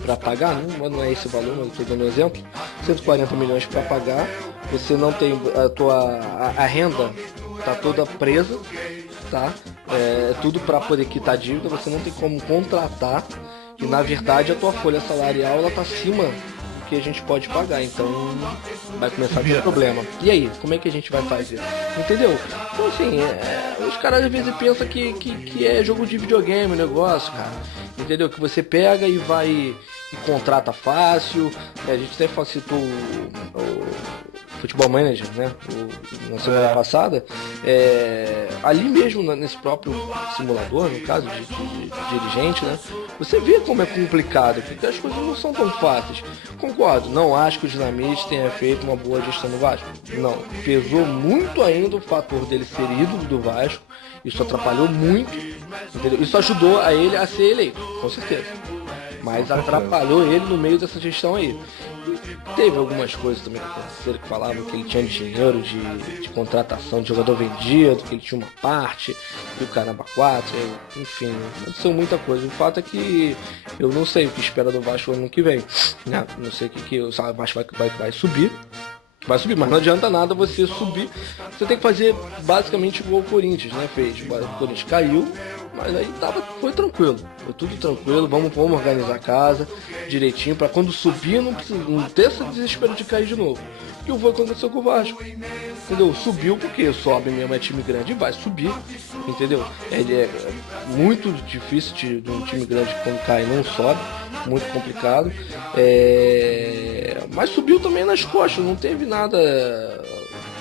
para pagar, não é esse o valor, mas eu tô dando um exemplo, 140 milhões para pagar, você não tem a renda tá toda presa, tá? Tudo para poder quitar a dívida, você não tem como contratar, e na verdade a tua folha salarial ela tá acima que a gente pode pagar, então vai começar a ter problema. E aí, como é que a gente vai fazer? Entendeu? Então assim, os caras às vezes pensam que é jogo de videogame o negócio, cara. Entendeu? Que você pega e vai e contrata fácil. A gente até citou o Futebol Manager, né? Na semana passada. Ali mesmo, nesse próprio simulador, no caso de dirigente, né? Você vê como é complicado, porque as coisas não são tão fáceis. Concordo, não acho que o Dinamite tenha feito uma boa gestão do Vasco. Não, pesou muito ainda o fator dele ser ídolo do Vasco. Isso atrapalhou muito, entendeu? Isso ajudou a ele a ser eleito, com certeza. Mas atrapalhou ele no meio dessa gestão aí. E teve algumas coisas também que aconteceram que falavam que ele tinha dinheiro de contratação de jogador vendido, que ele tinha uma parte, e o caramba 4, enfim, aconteceu muita coisa. O fato é que eu não sei o que espera do Vasco ano que vem, né? Não sei o que o Vasco vai subir. Vai subir, mas não adianta nada você subir. Você tem que fazer basicamente igual o Corinthians, né? Fez. O Corinthians caiu, mas aí foi tranquilo. Foi tudo tranquilo. Vamos organizar a casa direitinho para quando subir não ter esse desespero de cair de novo. E o que aconteceu com o Vasco? Entendeu? Subiu porque sobe mesmo, é time grande e vai subir. Entendeu? É muito difícil de um time grande quando cai não sobe. Muito complicado. Mas subiu também nas costas, não teve nada,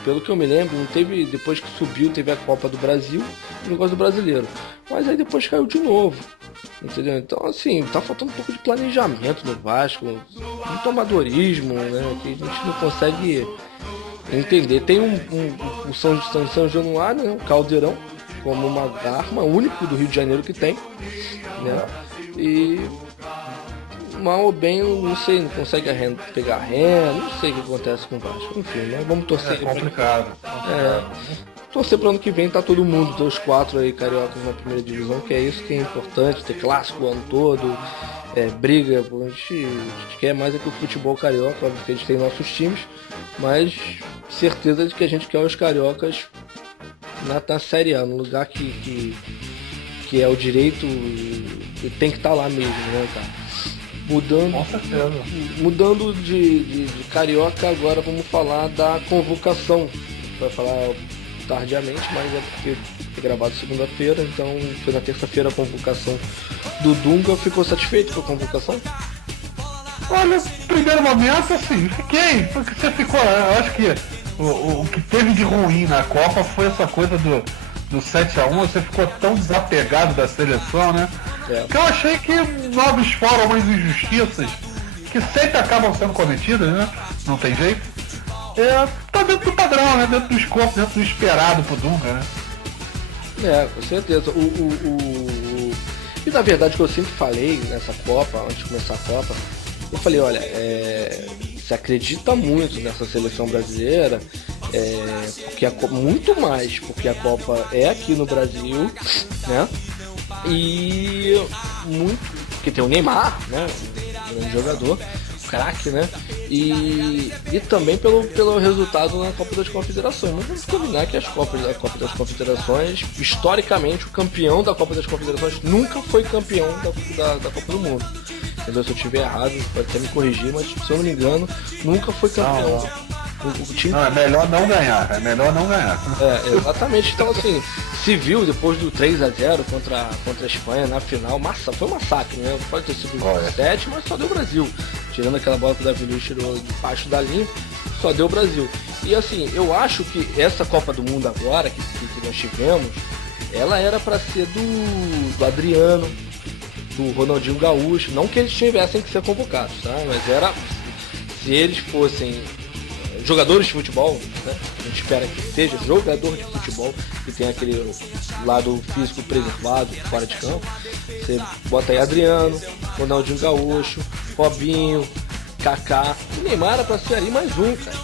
pelo que eu me lembro, não teve, depois que subiu, teve a Copa do Brasil, o negócio do brasileiro. Mas aí depois caiu de novo. Entendeu? Então assim, tá faltando um pouco de planejamento no Vasco, muito amadorismo, né? Que a gente não consegue entender. Tem o São Januário, né? O Caldeirão, como uma arma única do Rio de Janeiro que tem, né? E mal ou bem, não sei, não consegue pegar renda, não sei o que acontece com o Vasco. Enfim, mas vamos torcer. É complicado. Torcer pro ano que vem tá todo mundo, os 4 aí cariocas na primeira divisão, que é isso que é importante, ter clássico o ano todo, briga, a gente quer mais é que o futebol carioca, óbvio que a gente tem nossos times, mas certeza de que a gente quer os cariocas na Série A, no lugar que é o direito, que tem que estar lá mesmo, né, cara? Mudando de carioca, agora vamos falar da convocação. Vai falar tardiamente, mas é porque foi gravado segunda-feira, então foi na terça-feira a convocação do Dunga. Ficou satisfeito com a convocação? Olha, primeiro momento, assim, fiquei, porque você ficou, eu acho que o que teve de ruim na Copa foi essa coisa do 7-1, você ficou tão desapegado da seleção, né? Que eu achei que novos foram umas injustiças que sempre acabam sendo cometidas, né? Não tem jeito. Tá dentro do padrão, né? Dentro do escopo, dentro do esperado pro Dunga, né? Com certeza. E na verdade o que eu sempre falei nessa Copa, antes de começar a Copa, eu falei, olha, se acredita muito nessa seleção brasileira, porque muito mais porque a Copa é aqui no Brasil, né? E muito porque tem o Neymar, né? Um grande jogador, craque, né? E também pelo resultado na Copa das Confederações. Não vamos combinar que a Copa das Confederações, historicamente, o campeão da Copa das Confederações nunca foi campeão da Copa do Mundo. Entendeu? Se eu estiver errado, pode até me corrigir, mas se eu não me engano, nunca foi campeão. O time... Não, é melhor não ganhar. Exatamente. Então, assim, se viu depois do 3-0 contra a Espanha na final, foi um massacre, né? Pode ter sido 7, mas só deu Brasil. Tirando aquela bola que o Davi Luiz tirou debaixo da linha, só deu Brasil. E assim, eu acho que essa Copa do Mundo agora, que nós tivemos, ela era para ser do Adriano, do Ronaldinho Gaúcho. Não que eles tivessem que ser convocados, tá? Mas era, se eles fossem jogadores de futebol, né? A gente espera que seja jogador de futebol, que tem aquele lado físico preservado fora de campo. Você bota aí Adriano, Ronaldinho Gaúcho, Robinho, Kaká. O Neymar era pra ser ali mais um, cara.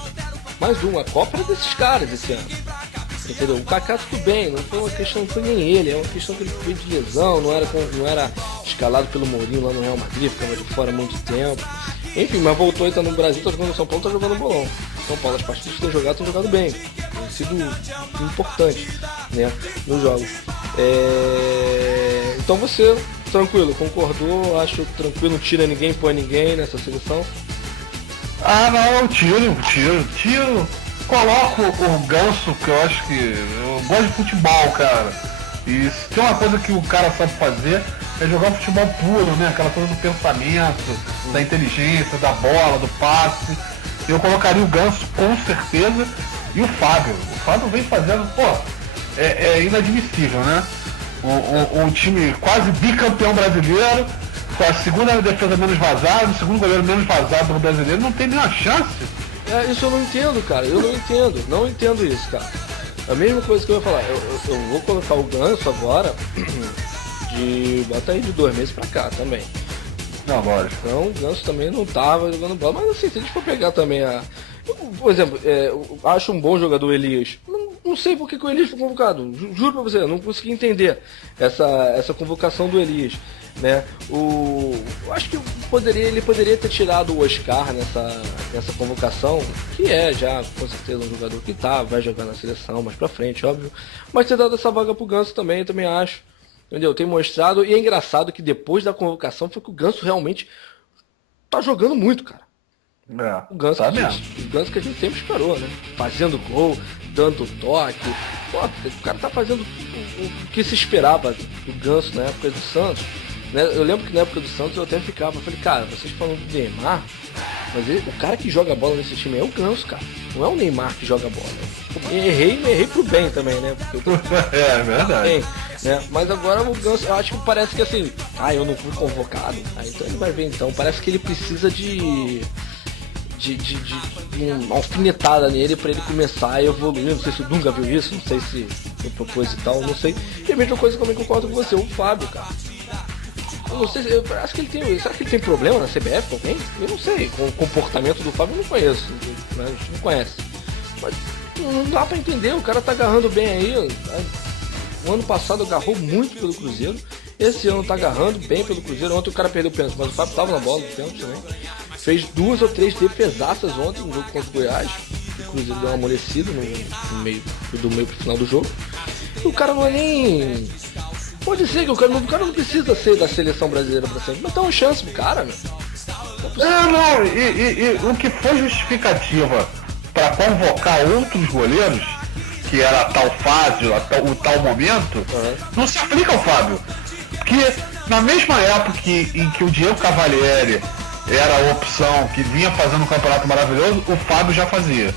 Mais um. A Copa era desses caras esse ano. Entendeu? O Kaká tudo bem, não foi uma questão, não foi nem ele, é uma questão que ele veio de lesão, não era escalado pelo Mourinho lá no Real Madrid, ficava de fora há muito tempo. Enfim, mas voltou e tá no Brasil, tá jogando no São Paulo, tá jogando bolão. São Paulo, as partidas que tem jogado bem. Tem sido importante, né, nos jogos. Então você, tranquilo, concordou, acho tranquilo, não tira ninguém, põe ninguém nessa seleção? Ah, não, tiro. Coloco o Ganso, que eu acho que. Eu gosto de futebol, cara. E se tem uma coisa que o cara sabe fazer, é jogar um futebol puro, né? Aquela coisa do pensamento, da inteligência, da bola, do passe. Eu colocaria o Ganso com certeza. E o Fábio. O Fábio vem fazendo, é inadmissível, né? Um time quase bicampeão brasileiro, com a segunda defesa menos vazada, o segundo goleiro menos vazado do brasileiro, não tem nenhuma chance. Isso eu não entendo, cara. Eu não entendo isso, cara. A mesma coisa que eu ia falar, eu vou colocar o Ganso agora bota aí de 2 meses pra cá também. Não, lógico. Então o Ganso também não tava jogando bola, mas assim, se a gente for pegar também por exemplo, eu acho um bom jogador o Elias. Não sei por que o Elias foi convocado. Juro pra você, eu não consegui entender essa convocação do Elias. Né? Eu acho que ele poderia ter tirado o Oscar nessa convocação, que já com certeza um jogador que vai jogar na seleção mais pra frente, óbvio, mas ter dado essa vaga pro Ganso também acho, entendeu? Tem mostrado, e é engraçado que depois da convocação foi que o Ganso realmente tá jogando muito, cara. O Ganso que a gente sempre esperou, né? Fazendo gol, dando toque. O cara tá fazendo o que se esperava do Ganso na época do Santos. Eu lembro que na época do Santos eu até falei, cara, vocês falam do Neymar, mas o cara que joga bola nesse time é o Ganso, cara. Não é o Neymar que joga bola. Errei pro bem também, né? Porque é verdade. Bem, né? Mas agora o Ganso, eu acho que parece que assim, eu não fui convocado, então ele vai ver então. Parece que ele precisa de uma alfinetada nele pra ele começar a evoluir. Não sei se o Dunga viu isso, não sei se foi proposital, não sei. E a mesma coisa também concordo com você, o Fábio, cara. Eu não sei, eu acho que ele tem. Será que ele tem problema na CBF com alguém? Eu não sei. Com o comportamento do Fábio eu não conheço. Né? A gente não conhece. Mas não dá pra entender, o cara tá agarrando bem aí. O ano passado agarrou muito pelo Cruzeiro. Esse ano tá agarrando bem pelo Cruzeiro. Ontem o cara perdeu o pênalti, mas o Fábio tava na bola do pênalti também. Fez 2 ou 3 defesaças ontem no jogo contra o Goiás. O Cruzeiro deu uma amolecida no meio pro final do jogo. E o cara não é nem. Pode ser que o cara não precisa ser da seleção brasileira pra sempre, mas dá uma chance pro cara, né? E o que foi justificativa para convocar outros goleiros, que era a tal fase, o tal momento, não se aplica ao Fábio. Porque na mesma época em que o Diego Cavalieri era a opção que vinha fazendo um campeonato maravilhoso, o Fábio já fazia.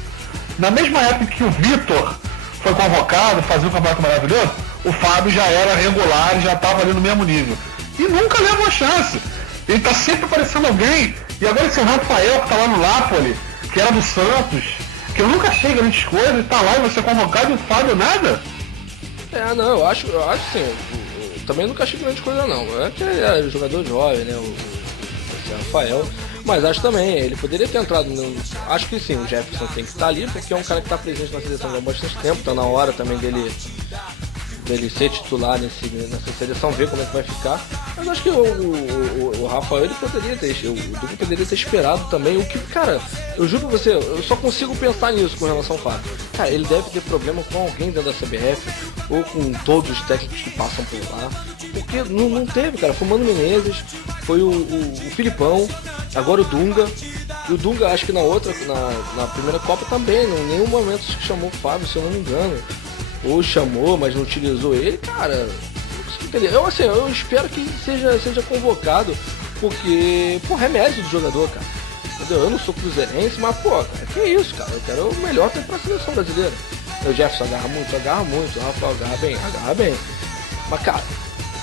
Na mesma época que o Vitor foi convocado, fazia um campeonato maravilhoso, o Fábio já era regular, já estava ali no mesmo nível. E nunca leva a chance. Ele tá sempre aparecendo alguém. E agora esse Rafael que tá lá no Napoli, que era do Santos, que eu nunca achei grandes coisas, e tá lá e você convocado e o Fábio nada. Não, eu acho sim. Eu também nunca achei grande coisa não. É que ele é jogador jovem, né? Esse Rafael. Mas acho também, ele poderia ter entrado Acho que sim, o Jefferson tem que estar ali, porque é um cara que está presente na seleção há bastante tempo, tá na hora também dele ser titular nessa seleção, ver como é que vai ficar. Mas acho que o Rafael, ele poderia ter, o Duque poderia ter esperado também. O que, cara, eu juro pra você, eu só consigo pensar nisso com relação ao Fábio. Cara, ele deve ter problema com alguém dentro da CBF, ou com todos os técnicos que passam por lá. Porque não teve, cara. Foi o Mano Menezes, foi o Filipão, agora o Dunga. E o Dunga, acho que na primeira Copa também, em nenhum momento se chamou o Fábio, se eu não me engano. Ou chamou, mas não utilizou ele, cara. Eu espero que seja convocado, porque, é mérito do jogador, cara. Entendeu? Eu não sou cruzeirense, mas, cara, que isso, cara. Eu quero o melhor tempo pra seleção brasileira. O Jefferson agarra muito, o Rafael agarra bem. Mas, cara,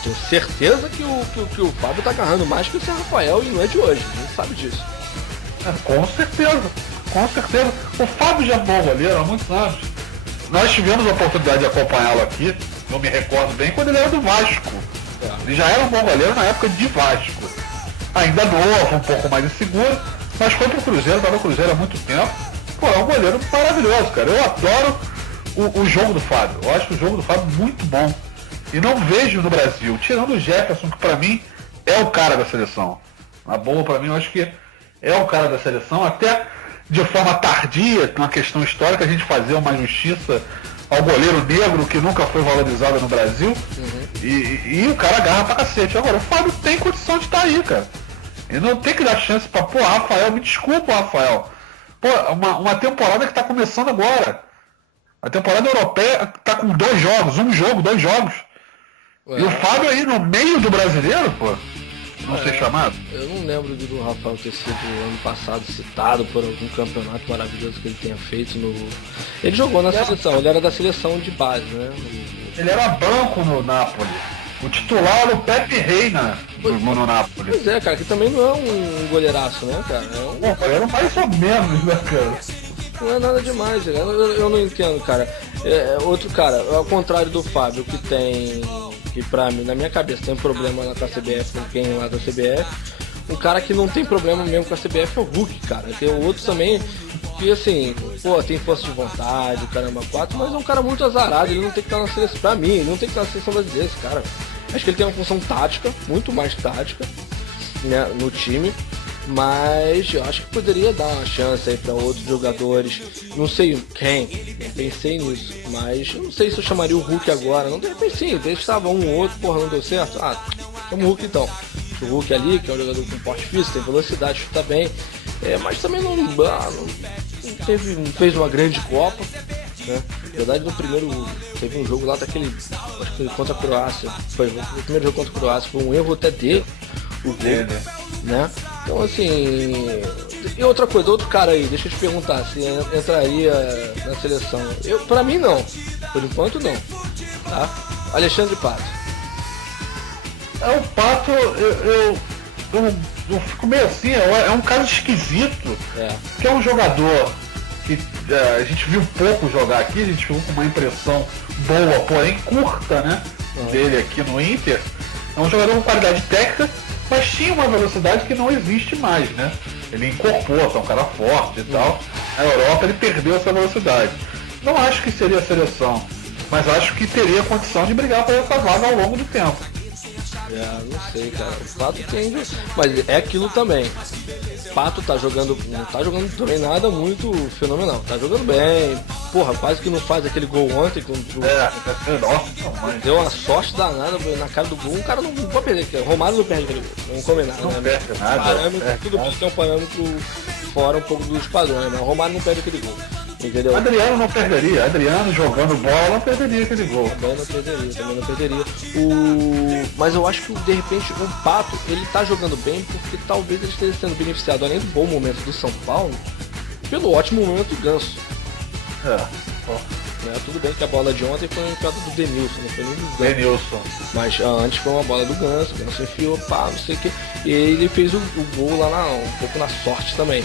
tenho certeza que o Fábio tá agarrando mais que o Zé Rafael, e não é de hoje, a gente sabe disso. Com certeza. O Fábio já é bom goleiro há muitos anos. Nós tivemos a oportunidade de acompanhá-lo aqui, eu me recordo bem, quando ele era do Vasco. Ele já era um bom goleiro na época de Vasco. Ainda novo, um pouco mais inseguro, mas foi pro Cruzeiro, estava no Cruzeiro há muito tempo. É um goleiro maravilhoso, cara. Eu adoro o jogo do Fábio. Eu acho o jogo do Fábio muito bom. E não vejo no Brasil, tirando o Jefferson, que pra mim é o cara da seleção. Na boa, pra mim, eu acho que é o cara da seleção, até de forma tardia, uma questão histórica, a gente fazer uma justiça ao goleiro negro que nunca foi valorizado no Brasil. E o cara agarra pra cacete. Agora, o Fábio tem condição de estar aí, cara. Ele não tem que dar chance pra, Rafael, me desculpa, Rafael, Pô, uma temporada que tá começando agora. A temporada europeia tá com 2 jogos, 2 jogos. E o Fábio aí no meio do brasileiro, pô, não ser chamado. Eu não lembro do Rafael ter sido ano passado citado por algum campeonato maravilhoso que ele tenha feito no. Ele jogou na seleção, ele era da seleção de base, né? Ele era banco no Napoli. O titular era o Pepe Reina no Napoli. Pois é, cara, que também não é um goleiraço, né, cara? Era mais ou menos, né, cara? Não é nada demais, eu não entendo, cara. Outro cara, ao contrário do Fábio, que pra mim, na minha cabeça, tem um problema lá com a CBF, com quem lá da CBF. Um cara que não tem problema mesmo com a CBF é o Hulk, cara. Tem outro também que, assim, pô, tem força de vontade, caramba, 4, mas é um cara muito azarado, ele não tem que estar na seleção, pra mim, ele não tem que estar na seleção brasileira, esse cara. Acho que ele tem uma função tática, muito mais tática, né, no time. Mas eu acho que poderia dar uma chance aí para outros jogadores. Não sei quem, pensei nisso, mas eu não sei se eu chamaria o Hulk agora. Não, de repente sim, deixava um ou outro, porra, não deu certo. Chama o Hulk então. O Hulk ali, que é um jogador com porte físico, tem velocidade, chuta bem. Mas também não fez uma grande Copa. Né? Na verdade, no primeiro teve um jogo lá daquele, acho que contra a Croácia. Foi o primeiro jogo contra a Croácia, foi um erro até dele. O gol, né? Então assim, e outra coisa, outro cara aí, deixa eu te perguntar se entraria na seleção. Pra mim não, por enquanto não, tá? Alexandre Pato. O Pato, eu fico meio assim, é um caso esquisito, que é um jogador que a gente viu pouco jogar aqui, a gente ficou com uma impressão boa, porém curta, né, dele aqui no Inter. É um jogador com qualidade técnica, mas tinha uma velocidade que não existe mais, né? Ele incorporou, é um cara forte e tal. Na Europa ele perdeu essa velocidade. Não acho que seria a seleção, mas acho que teria condição de brigar por essa vaga ao longo do tempo. Não sei, cara. O Pato tem, mas é aquilo também. Pato tá jogando, não tá jogando também nada muito fenomenal. Tá jogando bem. Porra, quase que não faz aquele gol ontem contra o... Deu uma sorte danada na cara do gol. Um cara não pode perder. O Romário não perde aquele gol. Não come nada. Não perde nada. Parâmetro, tudo bem, tem um parâmetro fora um pouco dos padrões, mas o Romário não perde aquele gol. Entendeu? Adriano não perderia. Adriano jogando bola não perderia aquele gol. Também não perderia. Mas eu acho que de repente o Pato, ele tá jogando bem porque talvez ele esteja sendo beneficiado, além do bom momento do São Paulo, pelo ótimo momento do Ganso. Tudo bem que a bola de ontem foi uma entrada do Denilson, não foi nem do Denilson. Mas antes foi uma bola do Ganso, o Ganso enfiou, não sei o que. E ele fez o gol lá um pouco na sorte também.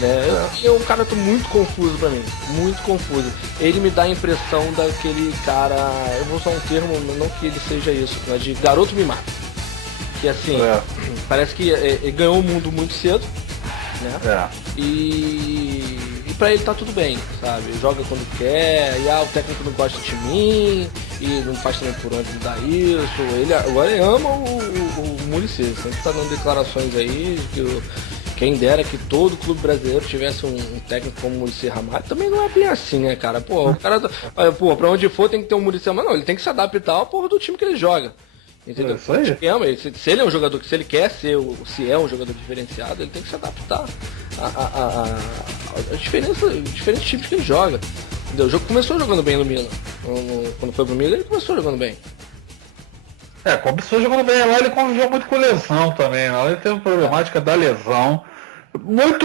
É um cara muito confuso pra mim, muito confuso. Ele me dá a impressão daquele cara, eu vou usar um termo, não que ele seja isso, mas de garoto mimado. Que assim, parece que ele ganhou o mundo muito cedo, né? E pra ele tá tudo bem, sabe? Ele joga quando quer, e o técnico não gosta de mim, e não faz também por onde mudar isso. Agora ele ama o Muricy, sempre tá dando declarações aí que quem dera que todo clube brasileiro tivesse um técnico como o Muricy Ramalho. Também não é bem assim, né, cara? O cara, pra onde for tem que ter um Muricy Ramalho. Não, ele tem que se adaptar ao porra do time que ele joga. Entendeu? Se ele é um jogador que, se ele quer ser, se é um jogador diferenciado, ele tem que se adaptar a diferentes times que ele joga. Entendeu? O jogo começou jogando bem no Milan. Quando foi pro Milan, ele começou jogando bem. Começou jogando bem lá, ele conviveu muito com lesão também, né? Ele teve uma problemática da lesão. Muito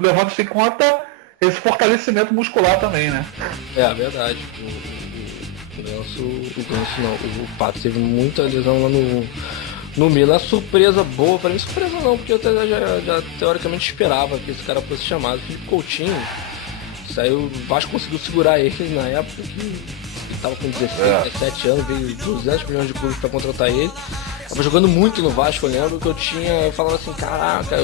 levando-se em conta esse fortalecimento muscular também, né? Verdade. O Pato teve muita lesão lá no Milan. A surpresa boa pra mim, surpresa não, porque eu já teoricamente esperava que esse cara fosse chamado. Felipe Coutinho saiu, o Vasco conseguiu segurar ele na época que ele tava com 16, 17 anos, veio 200 milhões de clubes pra contratar ele. Tava jogando muito no Vasco, eu lembro que eu falava assim, caraca,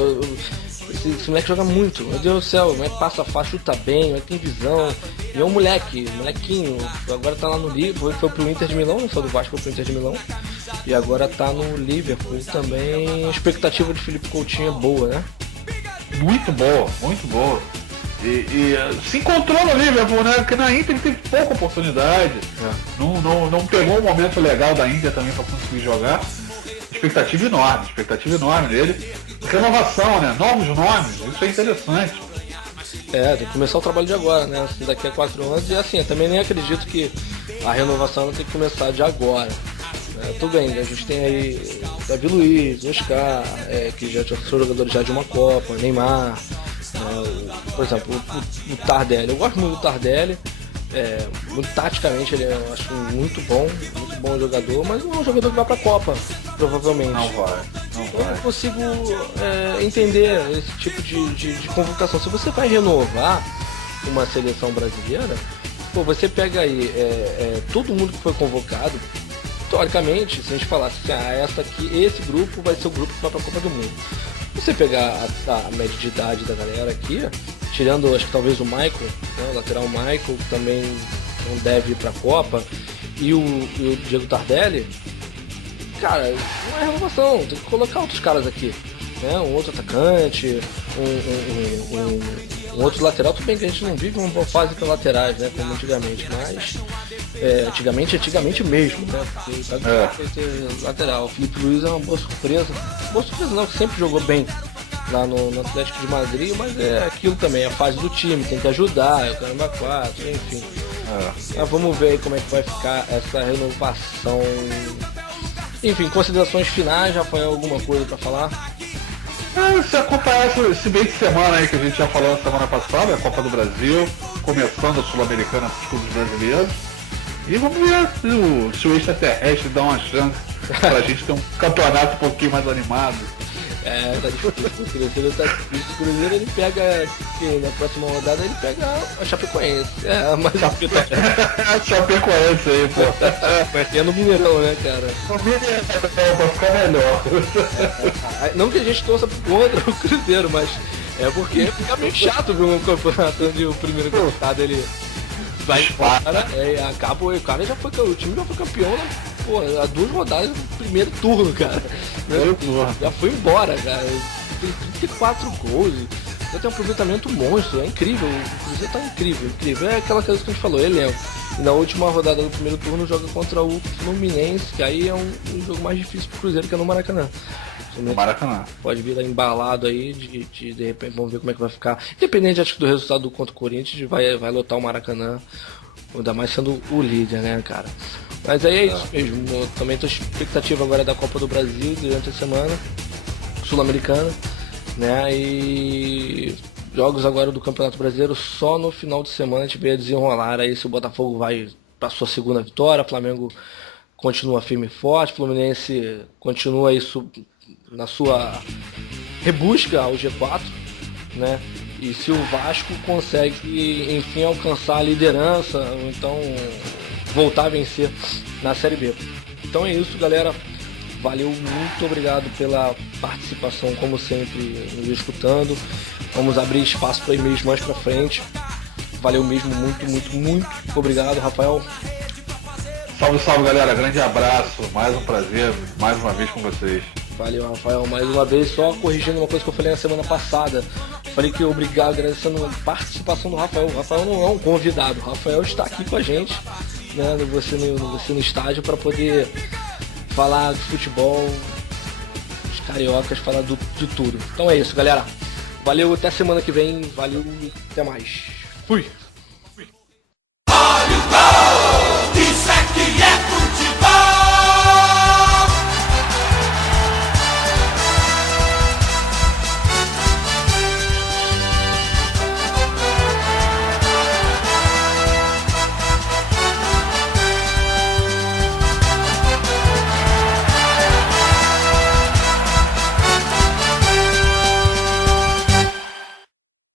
esse moleque joga muito, meu Deus do céu, o moleque passa fácil, chuta bem, o moleque tem visão, e é um molequinho, agora tá lá no Liverpool, foi pro Inter de Milão, não saiu do Vasco, foi pro Inter de Milão, e agora tá no Liverpool também. A expectativa de Felipe Coutinho é boa, né? Muito boa, muito boa. E se encontrou no Liverpool, né? Porque na Inter ele teve pouca oportunidade, não pegou um momento legal da Inter também para conseguir jogar. Expectativa enorme nele. Renovação, né? Novos nomes, isso é interessante. Tem que começar o trabalho de agora, né? Assim, daqui a 4 anos. E assim, eu também nem acredito que a renovação não tem que começar de agora. Tudo bem, a gente tem aí Davi Luiz, Oscar, que já são jogadores já de uma Copa, Neymar, por exemplo, o Tardelli. Eu gosto muito do Tardelli. Taticamente ele eu acho muito bom jogador, mas não é um jogador que vai pra Copa, provavelmente. Não vai. Eu não consigo entender esse tipo de convocação. Se você vai renovar uma seleção brasileira, você pega aí todo mundo que foi convocado. Teoricamente, se a gente falasse assim, esse grupo vai ser o grupo que vai pra Copa do Mundo. Você pegar a média de idade da galera aqui, tirando acho que talvez o Michael, né, o lateral Michael, que também não deve ir pra Copa, e o Diego Tardelli, cara, não é renovação, tem que colocar outros caras aqui, né? Um outro atacante, um outro lateral. Tudo bem que a gente não vive uma boa fase para laterais, né? Como antigamente, mas antigamente mesmo, né? Porque vai ter lateral. O Felipe Luiz é uma boa surpresa não, que sempre jogou bem lá no Atlético de Madrid, mas é aquilo também, a fase do time, tem que ajudar, é o caramba 4, enfim. Mas vamos ver aí como é que vai ficar essa renovação. Enfim, considerações finais, Rafael, alguma coisa para falar? Se acompanhar esse meio de semana aí que a gente já falou na semana passada, a Copa do Brasil, começando a Sul-Americana para os clubes brasileiros. E vamos ver se o extraterrestre dá uma chance pra gente ter um campeonato um pouquinho mais animado. Tá difícil, o Cruzeiro tá difícil. O Cruzeiro ele pega, na próxima rodada ele pega a Chapecoense. Mas Chapecoense aí, pô. Vai ter no Mineirão, né, cara? No Mineirão, pra ficar melhor. Não que a gente torça contra o Cruzeiro, mas é porque fica meio chato ver um campeonato onde o primeiro colocado ele vai embora, acaba, o time já foi campeão, né? Pô, há 2 rodadas do primeiro turno, cara. Já foi embora, cara. Tem 34 gols. Já tem um aproveitamento monstro, é incrível. O Cruzeiro tá incrível. É aquela coisa que a gente falou, elenco. E na última rodada do primeiro turno joga contra o Fluminense, que aí é um jogo mais difícil pro Cruzeiro, que é no Maracanã. No Maracanã. Pode vir lá embalado aí, de repente vamos ver como é que vai ficar. Independente, acho que do resultado do contra o Corinthians, vai lotar o Maracanã. Ainda mais sendo o líder, né, cara? Mas aí é isso mesmo. Eu também tô expectativa agora da Copa do Brasil durante a semana Sul-Americana, né? E jogos agora do Campeonato Brasileiro só no final de semana a gente vê desenrolar aí se o Botafogo vai para sua segunda vitória, o Flamengo continua firme e forte, o Fluminense continua isso na sua rebusca ao G4, né? E se o Vasco consegue, enfim, alcançar a liderança, ou então voltar a vencer na Série B. Então é isso, galera. Valeu, muito obrigado pela participação, como sempre, nos escutando. Vamos abrir espaço para e-mails mais para frente. Valeu mesmo, muito obrigado, Rafael. Salve, galera. Grande abraço. Mais um prazer, mais uma vez com vocês. Valeu, Rafael, mais uma vez, só corrigindo uma coisa que eu falei na semana passada. Falei que obrigado, agradecendo a participação do Rafael. O Rafael não é um convidado, o Rafael está aqui com a gente, né, você no estádio, para poder falar de futebol, os cariocas, falar de tudo. Então é isso, galera. Valeu, até semana que vem, valeu, até mais. Fui!